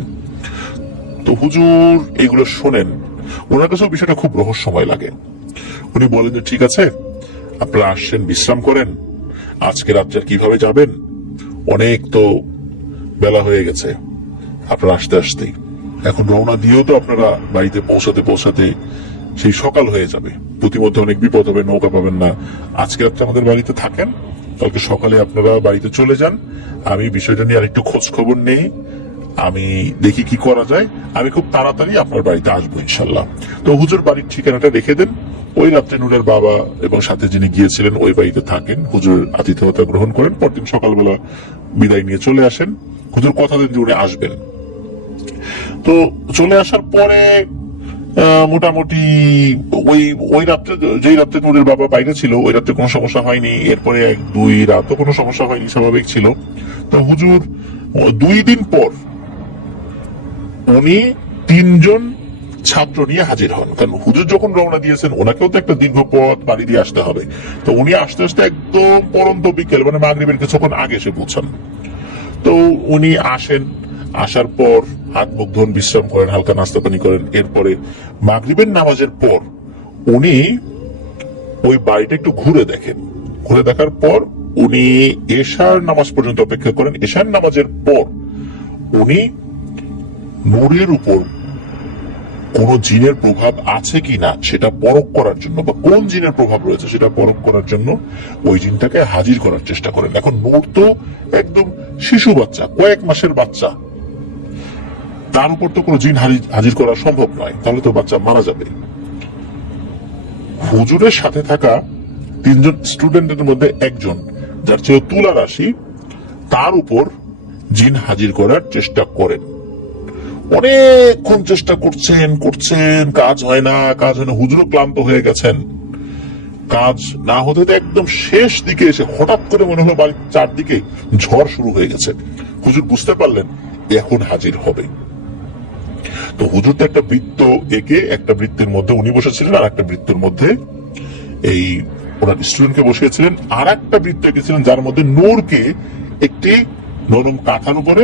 তো হুজুর এগুলো শোনেন, ওনার কাছেও বিষয়টা খুব রহস্যময় লাগে। উনি বলেন যে ঠিক আছে, আপনারা আসছেন, বিশ্রাম করেন, আজকে রাত্রে কিভাবে যাবেন, অনেক তো বেলা হয়ে গেছে, আপনারা আসতে আসতেই এখন রওনা দিয়েও তো আপনারা বাড়িতে পৌঁছাতে পৌঁছাতে সেই সকাল হয়ে যাবে, প্রতিমধ্যে অনেক বিপদ হবে, নৌকা পাবেন না। আজকে রাত্রে আমাদের বাড়িতে থাকেন, কালকে সকালে আপনারা বাড়িতে চলে যান। আমি বিষয়টা নিয়ে আরেকটু খোঁজ খবর নেই, আমি দেখি কি করা যায়, আমি খুব তাড়াতাড়ি আপনার বাড়িতে আসবো ইনশাল্লাহ। তো হুজুর বাড়ির ঠিকানাটা রেখে দেন। ওই রাত্রে নূরের বাবা এবং সাথে যিনি গিয়েছিলেন ওই বাড়িতে থাকেন, হুজুর আতিথেয়তা গ্রহণ করেন। পরদিন সকালবেলা বিদায় নিয়ে চলে আসেন। হুজুর কথা দেন যে উনি আসবেন। তো চলে আসার পরে মোটামুটি ওই ওই রাত্রে, যেই রাত্রে নূরের বাবা বাইরে ছিল, ওই রাত্রে কোনো সমস্যা হয়নি। এরপরে 1-2 রাতও কোনো সমস্যা হয়নি, স্বাভাবিক ছিল। তো হুজুর 2 দিন পর উনি 3 জন ছাত্র নিয়ে হাজির হন। কারণ হুজুর যখন রওনা দিয়েছেন ওনাকেও তো একটা দীর্ঘ পথ পাড়ি দিয়ে আসতে হবে। তো উনি আস্তে আস্তে একদম পরন্ত বিকেল মানে মাগরিবের কিছুক্ষণ আগে এসে পৌঁছান। তো উনি আসেন, আসার পর হাত মুখ ধোন, বিশ্রাম করেন, হালকা নাস্তা পানি করেন। এরপরে মাগরিবের নামাজের পর উনি ওই বাড়িটা একটু ঘুরে দেখেন। ঘুরে দেখার পর উনি এশার নামাজ পর্যন্ত অপেক্ষা করেন। এশার নামাজের পর উনি নূরের উপর কোন জিনের প্রভাব আছে কিনা সেটা পরখ করার জন্য, বা কোন জিনের প্রভাব রয়েছে সেটা পরখ করার জন্য ওই জিনটাকে হাজির করার চেষ্টা করেন। এখন নূর তো একদম শিশু বাচ্চা, কয়েক মাসের বাচ্চা, তার উপর তো কোনো জিন হাজির করা সম্ভব নয়, তাহলে তো বাচ্চা মারা যাবে। হুজুরের সাথে থাকা 3 জন স্টুডেন্টের মধ্যে একজন, যার চেয়ে তুলা রাশি, তার উপর জিন হাজির করার চেষ্টা করেন। অনেকক্ষণ চেষ্টা করছেন, কাজ হয় না। হুজুরও ক্লান্ত হয়ে গেছেন। কাজ না হতে একদম শেষ দিকে এসে হঠাৎ করে মনে হলো বাড়ির চারদিকে ঝড় শুরু হয়ে গেছে। হুজুর বুঝতে পারলেন এখন হাজির হবে। তো হুজুর তো একটা বৃত্ত এঁকে, একটা বৃত্তের মধ্যে উনি বসেছিলেন, আর একটা বৃত্তের মধ্যে এই ওনার স্টুডেন্টকে বসিয়েছিলেন, আর একটা বৃত্ত এঁকেছিলেন যার মধ্যে নূরকে একটি নরম কাঁথার উপরে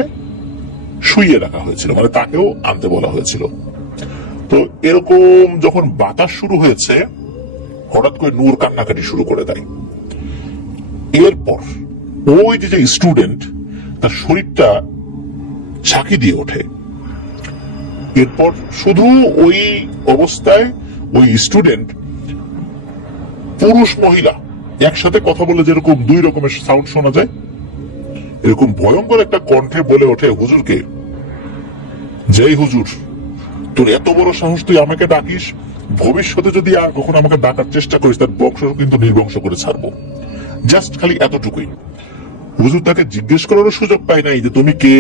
শুইয়ে রাখা হয়েছিল, মানে তাকেও আনতে বলা হয়েছিল। তো এরকম যখন বাতাস শুরু হয়েছে, হঠাৎ করে নূর কান্নাকাটি শুরু করে দেয়। এরপর ওই যে স্টুডেন্ট তার শরীরটা ঝাঁকি দিয়ে ওঠে। এরপর শুধু ওই অবস্থায় ওই স্টুডেন্ট পুরুষ মহিলা একসাথে কথা বলে যেরকম দুই রকমের সাউন্ড শোনা যায়, এরকম ভয়ঙ্কর একটা কণ্ঠে বলে ওঠে হুজুরকে, যেই হুজুর, তোর এত বড় সাহস, তুই আমাকে ডাকিস, ভবিষ্যতে যদি আর কখনো আমাকে ডাকার চেষ্টা করিস তার বংশ কিন্তু নির্বংশ করে ছাড়বো। জাস্ট খালি এতটুকুই। হুজুর তাকে জিজ্ঞেস করারও সুযোগ পায় নাই যে তুমি কে,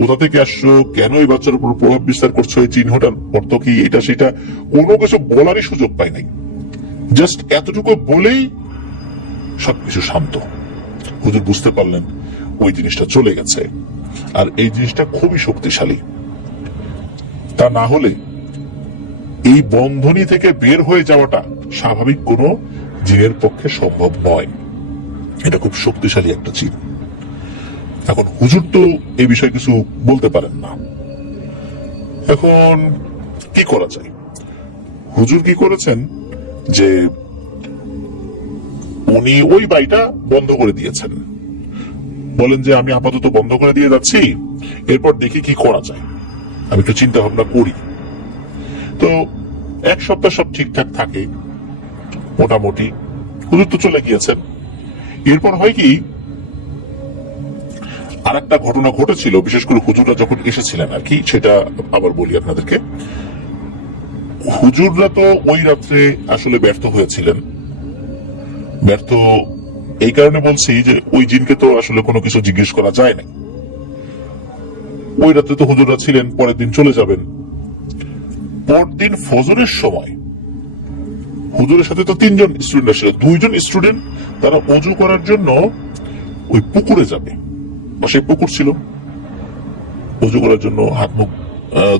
কোথা থেকে আসছো, কেন এই বাচ্চার উপর প্রভাব বিস্তার করছো, এই চিহ্নটার অর্থ কি, এটা সেটা কোনো কিছু বলারই সুযোগ পায় নাই। জাস্ট এতটুকু বলেই সবকিছু শান্ত। হুজুর বুঝতে পারলেন ওই জিনিসটা চলে গেছে, আর এই জিনিসটা খুবই শক্তিশালী। তা না হলে এই বন্ধনী থেকে বের হয়ে যাওয়াটা স্বাভাবিক কোনো জিনের পক্ষে সম্ভব নয়। এটা খুব শক্তিশালী একটা চিহ্ন। এখন হুজুর তো এই বিষয়ে কিছু বলতে পারেন না। এখন কি করা যায়? হুজুর কি করেছেন যে উনি ওই বাড়িটা বন্ধ করে দিয়েছেন। বলেন যে আমি আপাতত বন্ধ করে দিয়ে যাচ্ছি, এরপর দেখি কি করা যায়, আমি একটু চিন্তা ভাবনা করি। তো এক সপ্তাহ সব ঠিকঠাক থাকে মোটামুটি। হুজুর তো চলে গিয়েছেন। এরপর হয় কি, আর একটা ঘটনা ঘটেছিল, বিশেষ করে হুজুররা যখন এসেছিলেন আর কি, সেটা আবার বলি আপনাদেরকে। হুজুররা তো ওই রাত্রে আসলে ব্যর্থ হয়েছিলেন। ব্যর্থ এই কারণে বলছি যে ওই জিনকে তো আসলে কোনো কিছু জিজ্ঞেস করা যায় না। ওই রাত্রে তো হুজুররা ছিলেন, পরের দিন চলে যাবেন। পরদিন ফজরের সময় হুজুরের সাথে তো 3 জন স্টুডেন্ট আসলে, 2 জন স্টুডেন্ট তারা অজু করার জন্য ওই পুকুরে যাবে, বা সেই পুকুর ছিল, অজু করার জন্য হাত মুখ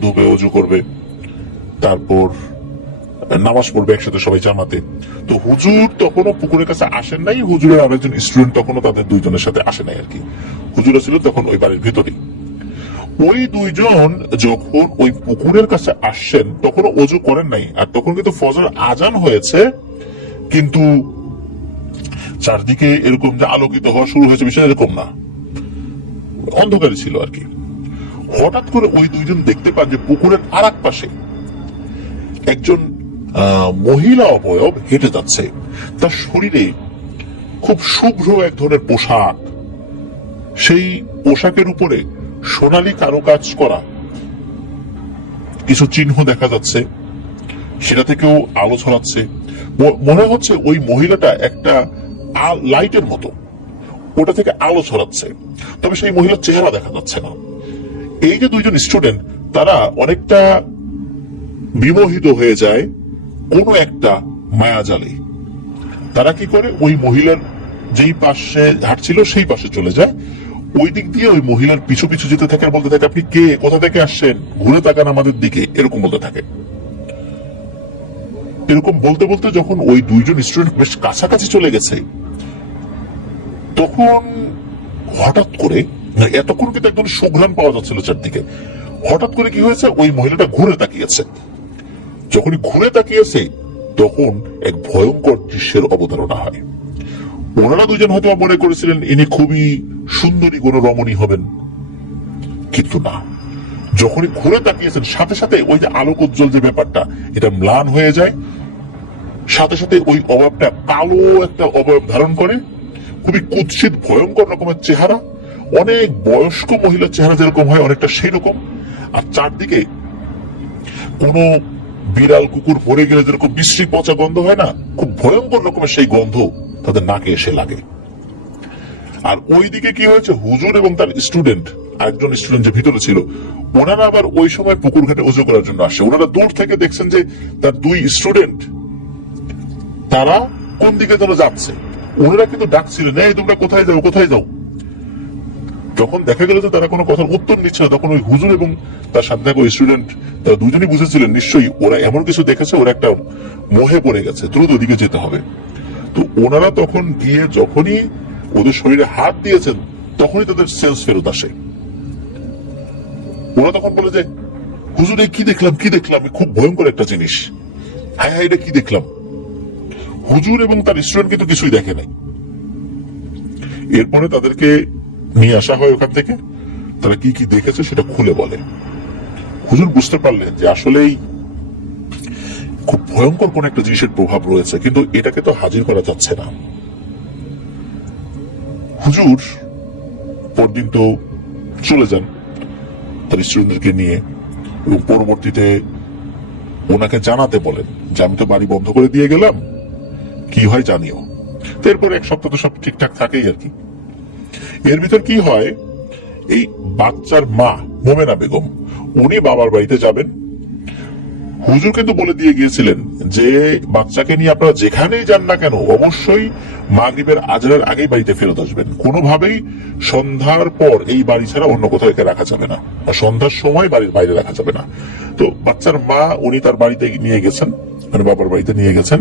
ধুবে, অজু করবে, তারপর নামাজ পড়বে একসাথে সবাই জামাতে। তো হুজুর তখনও পুকুরের কাছে আসেন নাই, হুজুরের আরেকজন স্টুডেন্ট তখনও তাদের 2 জনের সাথে আসে নাই আর কি। হুজুরা ছিল তখন ওই বাড়ির ভেতরেই। ওই 2 জন যখন ওই পুকুরের কাছে আসছেন তখনও অজু করেন নাই, আর তখন কিন্তু ফজর আজান হয়েছে, কিন্তু চারদিকে এরকম যে আলোকিত হওয়া শুরু হয়েছে বিষয় এরকম না, অন্ধকারই ছিল আর কি। হঠাৎ করে ওই 2 জন দেখতে পান যে পুকুরের আর এক পাশে একজন মহিলা অবয়ব হেঁটে যাচ্ছে। তার শরীরে খুব শুভ্র এক ধরনের পোশাক, সেই পোশাকের উপরে সোনালী কারুকাজ করা কিছু চিহ্ন দেখা যাচ্ছে, সেটা থেকেও আলো ছড়াচ্ছে। মনে হচ্ছে ওই মহিলাটা একটা লাইটের মতো, ওটা থেকে আলো ছড়াচ্ছে, তবে সেই মহিলার চেহারা দেখা যাচ্ছে না। এই যে 2 জন স্টুডেন্ট, তারা অনেকটা বিমোহিত হয়ে যায় কোনো একটা মায়াজালে। তারা কি করে, ওই মহিলার যেই পাশে হাঁটছিল সেই পাশে চলে যায়, ওই দিক দিয়ে ওই মহিলার পিছু পিছু যেতে থাকে আর বলতে থাকে, আপনি কে, কোথা থেকে আসছেন, ঘুরে তাকান আমাদের দিকে, এরকম বলতে থাকে। এরকম বলতে বলতে যখন ওই 2 জন স্টুডেন্ট বেশ কাছাকাছি চলে গেছে, তখন হঠাৎ করে, এতক্ষণ কিন্তু একদম সুঘ্রাণ পাওয়া যাচ্ছিল চারদিকে, হঠাৎ করে কি হয়েছে, ওই মহিলাটা ঘুরে তাকিয়েছে। যখনই ঘুরে তাকিয়েছে তখন এক ভয়ঙ্কর দৃশ্যের অবতারণা হয়। ওনারা 2 জন হয়তো মনে করেছিলেন ইনি খুবই সুন্দরী কোনো রমণী হবেন, কিন্তু না। যখনই ঘুরে তাকিয়েছেন সাথে সাথে ওই যে আলোক উজ্জ্বল যে ব্যাপারটা, এটা ম্লান হয়ে যায়। সাথে সাথে ওই অভাবটা কালো একটা অবয়ব ধারণ করে, খুবই কুৎসিত ভয়ঙ্কর রকমের চেহারা, অনেক বয়স্ক মহিলার চেহারা যেরকম হয় অনেকটা সেই রকম। আর চারদিকে কোনো বিড়াল কুকুর পড়ে গেলে যেরকম বিশ্রী পচা গন্ধ হয় না, খুব ভয়ঙ্কর রকমের সেই গন্ধ তাদের নাকে এসে লাগে। আর ওইদিকে কি হয়েছে, হুজুর এবং তার স্টুডেন্ট, আরেকজন স্টুডেন্ট যে ভিতরে ছিল, ওনারা আবার ওই সময় পুকুর ঘাটে অজু করার জন্য আসে। ওনারা দূর থেকে দেখছেন যে তার 2 স্টুডেন্ট তারা কোন দিকে যেন যাচ্ছে। ওনারা কিন্তু ডাকছিলেন, এই তোমরা কোথায় যাও, কোথায় যাও। যখন দেখা গেল যে তারা কোনো কথার উত্তর নিচ্ছে না, তখন ওই হুজুর এবং তার সাথে থাকা স্টুডেন্ট তারা 2 জনই বুঝেছিলেন নিশ্চয়ই ওরা এমন কিছু দেখেছে, ওরা একটা মোহে পড়ে গেছে, দ্রুত ওদিকে যেতে হবে। তো ওনারা তখন গিয়ে যখনই ওদের শরীরে হাত দিয়েছেন তখনই তাদের সেন্স ফেরত আসে। ওরা তখন বলে যে, হুজুর এই কি দেখলাম, কি দেখলাম, খুব ভয়ঙ্কর একটা জিনিস, হ্যাঁ হ্যাঁ এটা কি দেখলাম। হুজুর এবং তার স্টুডেন্ট কিন্তু কিছুই দেখে নাই। এরপরে তাদেরকে নিয়ে আসা হয় ওখান থেকে, তারা কি কি দেখেছে সেটা খুলে বলে। হুজুর বুঝতে পারলেন যে আসলেই খুব ভয়ঙ্কর কোন একটা জিনিসের প্রভাব রয়েছে, কিন্তু এটাকে তো হাজির করা যাচ্ছে না। হুজুর পরদিন তো চলে যান তার স্টুডেন্টদেরকে নিয়ে, এবং পরবর্তীতে ওনাকে জানাতে বলেন যে আমি তো বাড়ি বন্ধ করে দিয়ে গেলাম, কি হয় জানিও। এরপরে এক সপ্তাহ তো সব ঠিকঠাক থাকেই আর কি। এর ভিতর কি হয়, এই বাচ্চার মা মোমেনা বেগম উনি বাবার বাড়িতে যাবেন। হুজুর কিন্তু বলে দিয়ে গিয়েছিলেন যে বাচ্চাকে নিয়ে আপনারা যেখানেই যান না কেন অবশ্যই মাগরিবের আজানের আগেই বাড়িতে ফেরত আসবেন, কোনোভাবেই সন্ধ্যার পর এই বাড়ি ছাড়া অন্য কোথাও একে রাখা যাবে না, বা সন্ধ্যার সময় বাড়ির বাইরে রাখা যাবে না। তো বাচ্চার মা উনি তার বাড়িতে নিয়ে গেছেন, মানে বাবার বাড়িতে নিয়ে গেছেন।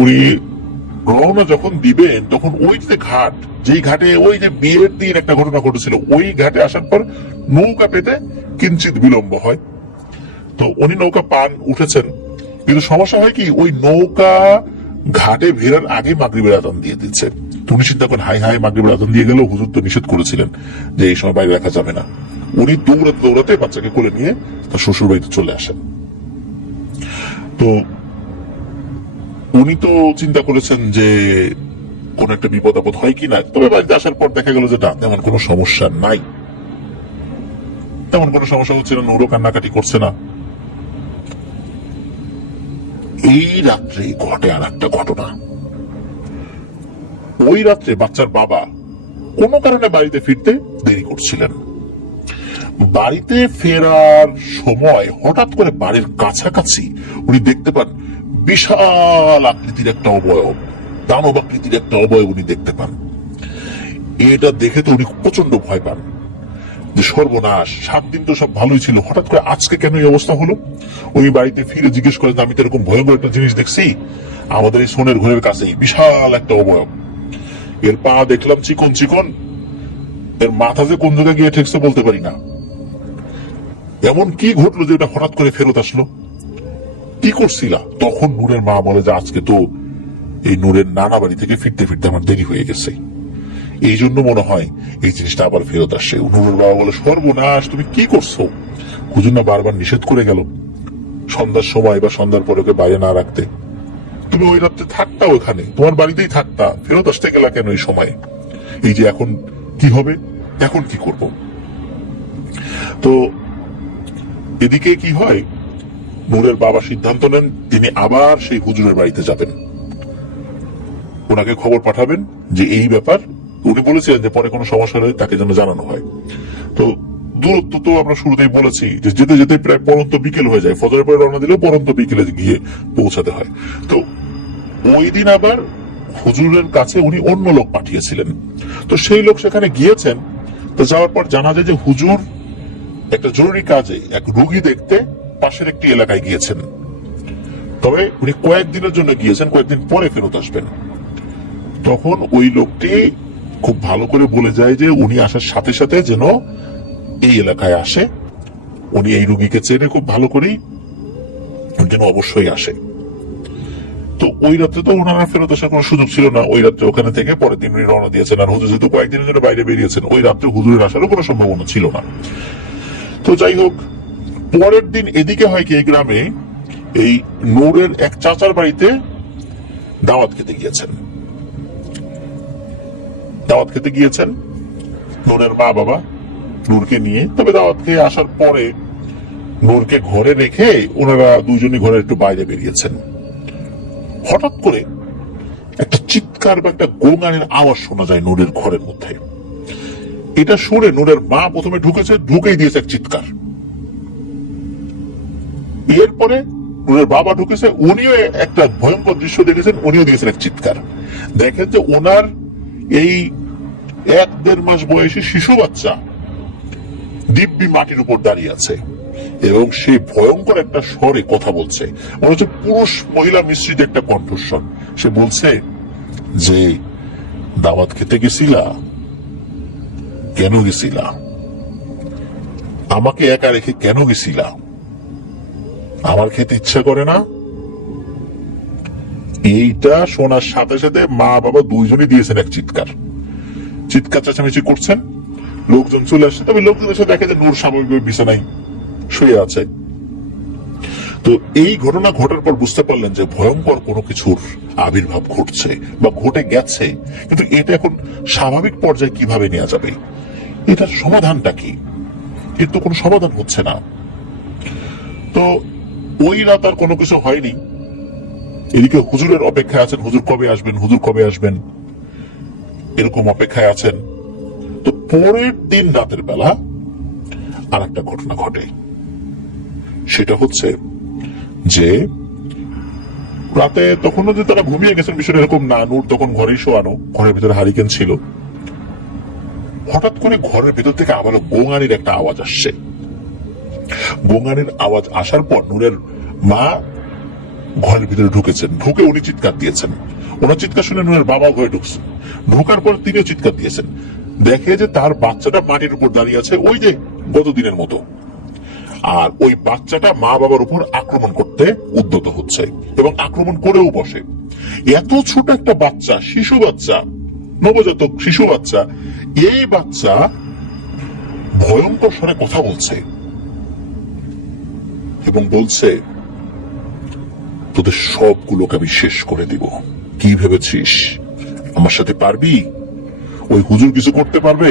উনি রওনা যখন দিবেন তখন ওই যে ঘাট, যেই ঘাটে ওই যে বিয়ের দিন একটা ঘটনা ঘটেছিল, ওই ঘাটে আসার পর নৌকা পেতে কিঞ্চিত বিলম্ব হয়। তো উনি নৌকা পান উঠেছেন, কিন্তু সমস্যা হয় কি, ওই নৌকা ঘাটে ভেড়ার আগে মাগরিবের আজান দিয়ে দিচ্ছে। তো উনি চিন্তা করেন হাই হাই মাগরিবের আজান দিয়ে গেল, হুজুর তো নিষেধ করেছিলেন যে এই সময় বাইরে রাখা যাবে না। উনি দৌড়াতে দৌড়াতে বাচ্চাকে কোলে নিয়ে তার শ্বশুর বাড়িতে চলে আসেন। তো উনি তো চিন্তা করেছেন যে কোন একটা বিপদ আপদ হয় কিনা, তবে বাড়িতে আসার পর দেখা গেল যে না, তেমন কোনো সমস্যা নাই, তেমন কোনো সমস্যা হচ্ছে না, নূরও কান্নাকাটি করছে না। এই রাত্রে ঘটে আর একটা ঘটনা। ওই রাত্রে বাচ্চার বাবা কোনো কারণে বাড়িতে ফিরতে দেরি করছিলেন। বাড়িতে ফেরার সময় হঠাৎ করে বাড়ির কাছাকাছি উনি দেখতে পান বিশাল আকৃতির একটা অবয়ব, দানব আকৃতির একটা অবয়ব উনি দেখতে পান। এটা দেখে তো উনি প্রচন্ড ভয় পান যে সর্বনাশ, 7 দিন তো সব ভালোই ছিল, হঠাৎ করে আজকে কেন এই অবস্থা হলো। ওই বাড়িতে ফিরে জিজ্ঞেস করেন আমি তো এরকম ভয়ঙ্কর একটা জিনিস দেখছি আমাদের এই সোনের ঘরের কাছেই, বিশাল একটা অবয়ব। এর পা দেখলাম চিকন চিকন, এর মাথা যে কোন জায়গায় গিয়ে ঠেকছে বলতে পারি না। এমন কি ঘটলো যে এটা হঠাৎ করে ফেরত আসলো, কি করছিলা? তখন নূরের মা বলে যে আজকে তো এই নূরের নানা বাড়ি থেকে ফিরতে ফিরতে আমার দেরি হয়ে গেছে, এই জন্য মনে হয় এই জিনিসটা আবার ফেরত আসে। নূরের বাবা বলে সর্বনাশ, তুমি কি করছো? হুজুর না বারবার নিষেধ করে গেল সন্ধ্যার সময় বা সন্ধ্যার পরে ওকে বাইরে না রাখতে, তুমি ওই রাত্রে থাকতা ওখানে, তোমার বাড়িতেই থাকতা, ফেরত আসতে গেলা কেন এই সময়? এই যে এখন কি হবে, এখন কি করব? তো এদিকে কি হয়, নূরের বাবা সিদ্ধান্ত নেন তিনি আবার সেই হুজুরের বাড়িতে যাবেন, ওনাকে খবর পাঠাবেন যে এই ব্যাপার। উনি বলেছিলেন যে পরে কোনো সমস্যা হলে তাকে যেন জানানো হয়। তো দূরত্ব তো আমরা শুরুতেই বলেছি যে যেতে যেতে প্রায় পরন্ত বিকেল হয়ে যায়, ফজরের পরে রওনা দিলেও পরন্ত বিকেলে গিয়ে পৌঁছাতে হয়। তো ওই দিন আবার হুজুরের কাছে উনি অন্য লোক পাঠিয়েছিলেন। তো সেই লোক সেখানে গিয়েছেন। তো যাওয়ার পর জানা যায় যে হুজুর একটা জরুরি কাজে এক রোগী দেখতে পাশের একটি এলাকায় গিয়েছেন, তবে উনি কয়েকদিনের জন্য গিয়েছেন, কয়েকদিন পরে ফেরত আসবেন। তখন ওই লোকটি খুব ভালো করে বলে যায় যে উনি আসার সাথে সাথে যেন এই এলাকায় আসে, উনি এই রোগীকে চেনে খুব ভালো করেই, যেন অবশ্যই আসে। তো ওই রাত্রে তো ওনারা ফেরত আসার কোনো সুযোগ ছিল না, ওই রাত্রে ওখানে থেকে পরের দিন উনি রওনা দিয়েছেন। আর হুজুর যেহেতু কয়েকদিনের জন্য বাইরে বেরিয়েছেন, ওই রাত্রে হুজুরের আসারও কোনো সম্ভাবনা ছিল না। তো যাই হোক, পরের দিন এদিকে হয় কি, এই গ্রামে এই নূরের এক চাচার বাড়িতে দাওয়াত খেতে গিয়েছেন। দাওয়াত খেতে গিয়েছেন নূরের মা বাবা নূরকে নিয়ে। তবে দাওয়াত খেয়ে আসার পরে নূরকে ঘরে রেখে ওনারা দুজনই ঘরে একটু বাইরে বেরিয়েছেন। হঠাৎ করে একটা চিৎকার বা একটা গোঙানির আওয়াজ শোনা যায় নূরের ঘরের মধ্যে। এটা শুনে নূরের মা প্রথমে ঢুকেছে, ঢুকেই দিয়েছে এক চিৎকার। এরপরে নূরের বাবা ঢুকেছে, উনিও একটা ভয়ঙ্কর দৃশ্য দেখেছেন, উনিও দিয়েছেন এক চিৎকার। দেখেন যে ওনার এই 1-1.5 মাস বয়সী শিশু বাচ্চা দিব্যি মাটির উপর দাঁড়িয়ে আছে এবং সে ভয়ঙ্কর একটা স্বরে কথা বলছে, মনে হচ্ছে পুরুষ মহিলা মিশ্রিত একটা কণ্ঠস্বর। সে বলছে যে দাওয়াত খেতে গেছিলা, কেন গেছিলা? আমাকে একা রেখে কেন গেছিলা? আমার খেতে ইচ্ছা করে না? এইটা শোনার সাথে সাথে মা বাবা দুইজনই দিয়েছেন এক চিৎকার। চিৎকার চেঁচামেচি করছেন, লোকজন চলে আসছে। তবে লোকজন এসে দেখে যে নূর স্বাভাবিকভাবে বিছানায় শুয়ে আছে। তো এই ঘটনা ঘটার পর বুঝতে পারলেন যে ভয়ঙ্কর কোনো কিছুর আবির্ভাব ঘটছে বা ঘটে গেছে, কিন্তু এটা এখন স্বাভাবিক পর্যায়ে কিভাবে নেওয়া যাবে, এটার সমাধানটা কি? এর তো কোনো সমাধান হচ্ছে না। তো ওই রাত আর কোনো কিছু হয়নি। এদিকে হুজুরের অপেক্ষায় আছেন, হুজুর কবে আসবেন, হুজুর কবে আসবেন, এরকম অপেক্ষায় আছেন। তো পরের দিন রাতের বেলা আর একটা ঘটনা ঘটে। সেটা হচ্ছে যে রাতে তখনও যে তারা ঘুমিয়ে গেছেন বিষয়টা এরকম না, নূর তখন ঘরেই শোয়ানো, ঘরের ভিতরে হারিকেন ছিল। হঠাৎ করে ঘরের ভিতর থেকে আবারও গোঙানির একটা আওয়াজ আসছে। গোঙানির আওয়াজ আসার পর নূরের মা ঘরের ভিতরে ঢুকেছেন। ঢুকে উনি চিৎকার দিয়েছেন। ওনার চিৎকার শুনে নূরের বাবা ঘরে ঢুকছেন। ঢোকার পর তিনিও চিৎকার দিয়েছেন। দেখে যে তার বাচ্চাটা মাটির উপর দাঁড়িয়ে আছে, ওই যে গতদিনের মতো। আর ওই বাচ্চাটা মা বাবার উপর আক্রমণ করতে উদ্যত হচ্ছে এবং আক্রমণ করেও বসে। এত ছোট একটা বাচ্চা, শিশু বাচ্চা, নবজাতক শিশু বাচ্চা, এই বাচ্চা ভয়ঙ্কর স্বরে কথা বলছে এবং বলছে, তোদের সবগুলোকে আমি শেষ করে দিব। কি ভেবেছিস আমার সাথে পারবি? ওই হুজুর কিছু করতে পারবে?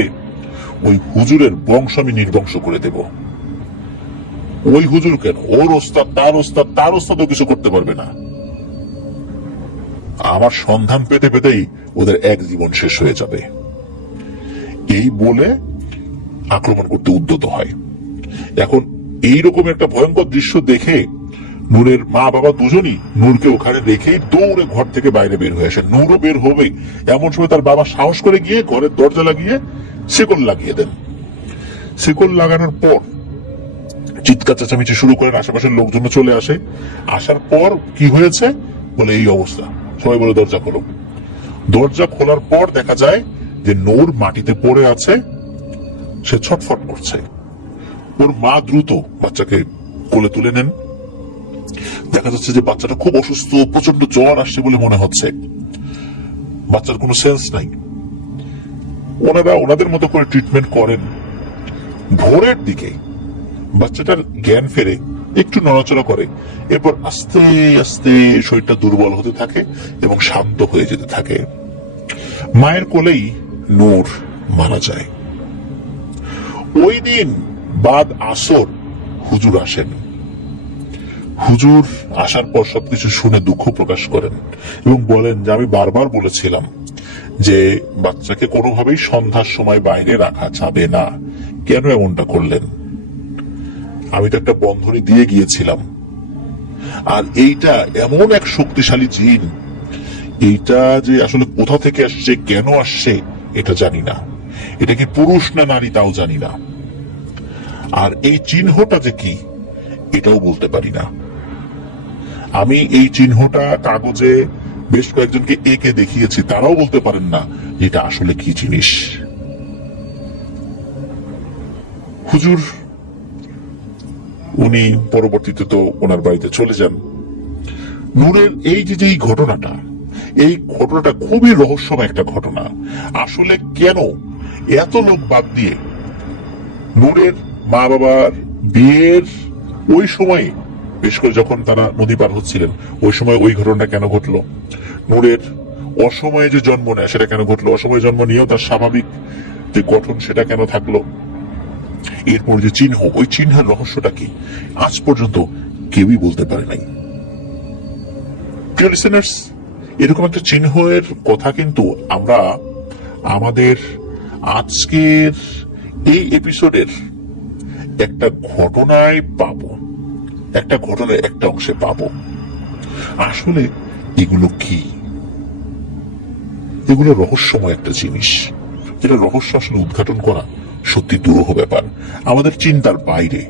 ওই হুজুরের বংশ আমি নির্বংশ করে দেব। ওই হুজুর কেন, ওর ওস্তাদ, তার ওস্তাদ, তার ওস্তাদও কিছু করতে পারবে না। আমার সন্ধান পেতে পেতেই ওদের এক জীবন শেষ হয়ে যাবে। এই বলে আক্রমণ করতে উদ্যত হয়। এখন এইরকম একটা ভয়ঙ্কর দৃশ্য দেখে নূরের মা বাবা দুজনই নূরকে ওখানে রেখে দৌড়ে ঘর থেকে বাইরে বের হয়ে আসে। নূরও বের হবে, এমন সময় তার বাবা সাহস করে গিয়ে ঘরের দরজা লাগিয়ে শিকল লাগিয়ে দেন। শিকল লাগানোর পর চিৎকার চেঁচামেচি শুরু করেন। আশেপাশের লোকজন চলে আসে। আসার পর কি হয়েছে বলে, এই অবস্থা। সবাই বলে দরজা খোলো। দরজা খোলার পর দেখা যায় যে নূর মাটিতে পড়ে আছে, সে ছটফট করছে। ওর মা দ্রুত বাচ্চাকে কোলে তুলে নেন। দেখা যাচ্ছে যে বাচ্চাটা খুব অসুস্থ, প্রচন্ড জ্বর আসছে বলে মনে হচ্ছে। বাচ্চার কোনো সেন্স নাই। ওনারা ওনাদের মতো করে ট্রিটমেন্ট করেন। ভোরের দিকে বাচ্চাটার জ্ঞান ফেরে, একটু নড়াচড়া করে, এরপর আস্তে আস্তে শরীরটা দুর্বল হতে থাকে এবং শান্ত হয়ে যেতে থাকে। মায়ের কোলেই নূর মারা যায়। ওই দিন বাদ আসর হুজুর আসেন। হুজুর আসার পর সবকিছু শুনে দুঃখ প্রকাশ করেন এবং বলেন যে আমি বারবার বলেছিলাম যে বাচ্চাকে কোনোভাবেই সন্ধ্যার সময় বাইরে রাখা যাবে না, কেন এমনটা করলেন? আমি তো একটা বন্ধনী দিয়ে গিয়েছিলাম। আর এইটা এমন এক শক্তিশালী জিন, এইটা যে আসলে কোথা থেকে আসছে, কেন আসছে এটা জানি না। এটা কি পুরুষ না নারী তাও জানি না। আর এই চিহ্নটা যে কি এটাও বলতে পারি না। আমি এই চিহ্নটা কাগজে বেশ কয়েকজনকে এঁকে দেখিয়েছি, তারাও বলতে পারেন না এটা আসলে কি জিনিস। হুজুর উনি পরবর্তীতে তো ওনার বাড়িতে চলে যান। নূরের এই যে এই ঘটনাটা, এই ঘটনাটা খুবই রহস্যময় একটা ঘটনা। আসলে কেন এত লোক বাদ দিয়ে নূরের মা বাবার বিয়ের ওই সময়ে, বিশেষ করে যখন তারা নদী পার হচ্ছিলেন, ওই সময় ওই ঘটনাটা কেন ঘটলো? নূরের অসময়ে যে জন্ম নেয় সেটা কেন ঘটলো? অসময়ে জন্ম নিয়েও তার স্বাভাবিক যে গঠন সেটা কেন থাকলো? এরপর যে চিহ্ন, ওই চিহ্নের রহস্যটা কি আজ পর্যন্ত কেউই বলতে পারে নাই। প্রিয় লিসেনার্স, এরকম একটা চিহ্নের কথা কিন্তু আমরা আমাদের আজকের এই এপিসোডের একটা ঘটনায় পাবো, একটা ঘটনার একটা অংশে পাবো। আসলে এগুলো কি? এগুলো রহস্যময় একটা জিনিস, যেটা রহস্য আসলে উদ্ঘাটন করা সত্যি দুরূহ ব্যাপার, আমাদের চিন্তার বাইরে।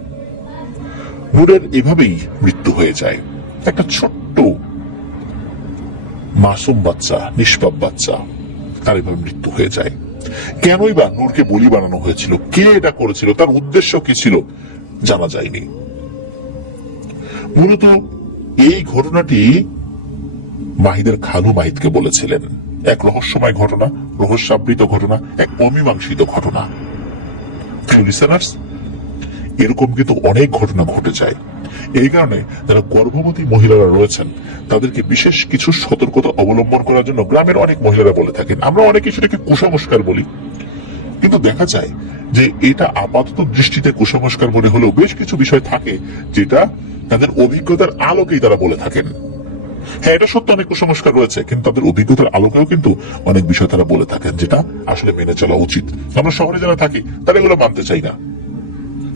নূরের এভাবেই মৃত্যু হয়ে যায়। একটা ছোট্ট মাসুম বাচ্চা, নিষ্পাপ বাচ্চা, তার এভাবে মৃত্যু হয়ে যায়। কেনই বা নূরকে বলি বানানো হয়েছিল, কে এটা করেছিল, তার উদ্দেশ্য কি ছিল জানা যায়নি। মূলত এই ঘটনাটি মাহিদের খালু মাহিদকে বলেছিলেন এক রহস্যময় ঘটনা, রহস্যাবৃত ঘটনা, এক অমীমাংসিত ঘটনা। লিসেনার্স, এরকম কিন্তু অনেক ঘটনা ঘটে যায়। এই কারণে যারা গর্ভবতী মহিলারা রয়েছেন তাদেরকে বিশেষ কিছু সতর্কতা অবলম্বন করার জন্য গ্রামের অনেক মহিলারা বলে থাকেন। আমরা অনেকে সেটাকে কুসংস্কার বলি, কিন্তু দেখা যায় যে এটা আপাতত দৃষ্টিতে কুসংস্কার মনে হলেও বেশ কিছু বিষয় থাকে যেটা তাদের অভিজ্ঞতার আলোকেই তারা বলে থাকেন। হ্যাঁ, এটা সত্য, অনেক কুসংস্কার রয়েছে, কিন্তু তাদের অভিজ্ঞতার আলোকেও কিন্তু অনেক বিষয় তারা বলে থাকেন যেটা আসলে মেনে চলা উচিত। আমরা শহরে যারা থাকি তারা এগুলো মানতে চাই না,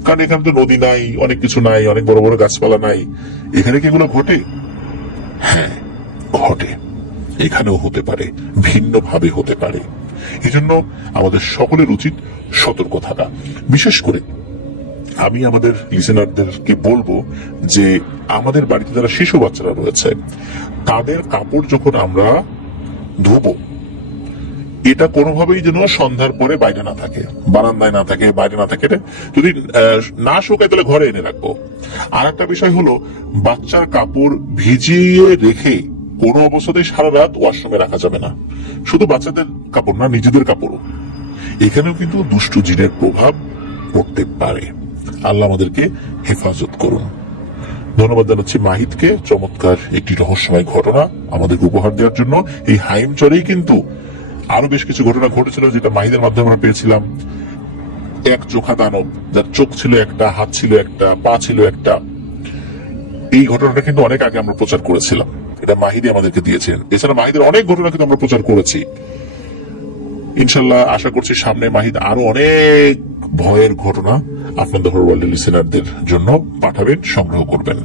কারণ এখানে তো নদী নাই, অনেক কিছু নাই, অনেক বড় বড় গাছপালা নাই। এখানে কি এগুলো ঘটে? হ্যাঁ, ঘটে। এখানেও হতে পারে, ভিন্ন ভাবে হতে পারে। এজন্য আমাদের সকলের উচিত সতর্ক থাকা। বিশেষ করে আমি আমাদের লিসেনারদেরকে বলবো যে আমাদের বাড়িতে যারা শিশু বাচ্চারা রয়েছে তাদের কাপড় যখন আমরা ধোবো, এটা কোনোভাবেই যেন সন্ধ্যার পরে বাইরে না থাকে, বারান্দায় না থাকে, বাইরে না থাকে। যদি না শুকায় তাহলে ঘরে এনে রাখবো। আর একটা বিষয় হলো, বাচ্চার কাপড় ভিজিয়ে রেখে কোনো অবস্থাতেই সারা রাত ওয়াশরুমে রাখা যাবে না। শুধু বাচ্চাদের কাপড় না, নিজেদের কাপড়ও। এখানেও কিন্তু দুষ্টু জিনের প্রভাব পড়তে পারে। আল্লাহ আমাদেরকে হেফাজত করুন। ধন্যবাদ জানাচ্ছি মাহিদকে চমৎকার একটি রহস্যময় ঘটনা আমাদেরকে উপহার দেওয়ার জন্য। এই হাইম চরেই কিন্তু আরো বেশ কিছু ঘটনা ঘটেছিল যেটা মাহিদের মাধ্যমে আমরা পেয়েছিলাম। এক চোখা দানব, যার চোখ ছিল একটা, হাত ছিল একটা, পা ছিল একটা। এই ঘটনাটা কিন্তু অনেক আগে আমরা প্রচার করেছিলাম, এটা মাহিদি আমাদেরকে দিয়েছেন। এছাড়া মাহিদের অনেক ঘটনা কিন্তু আমরা প্রচার করেছি। ইনশাল্লাহ আশা করছি সামনে মাহিদ আরো অনেক ভয়ের ঘটনা আপনাদের লিসেনারদের জন্য পাঠাবেন, সংগ্রহ করবেন।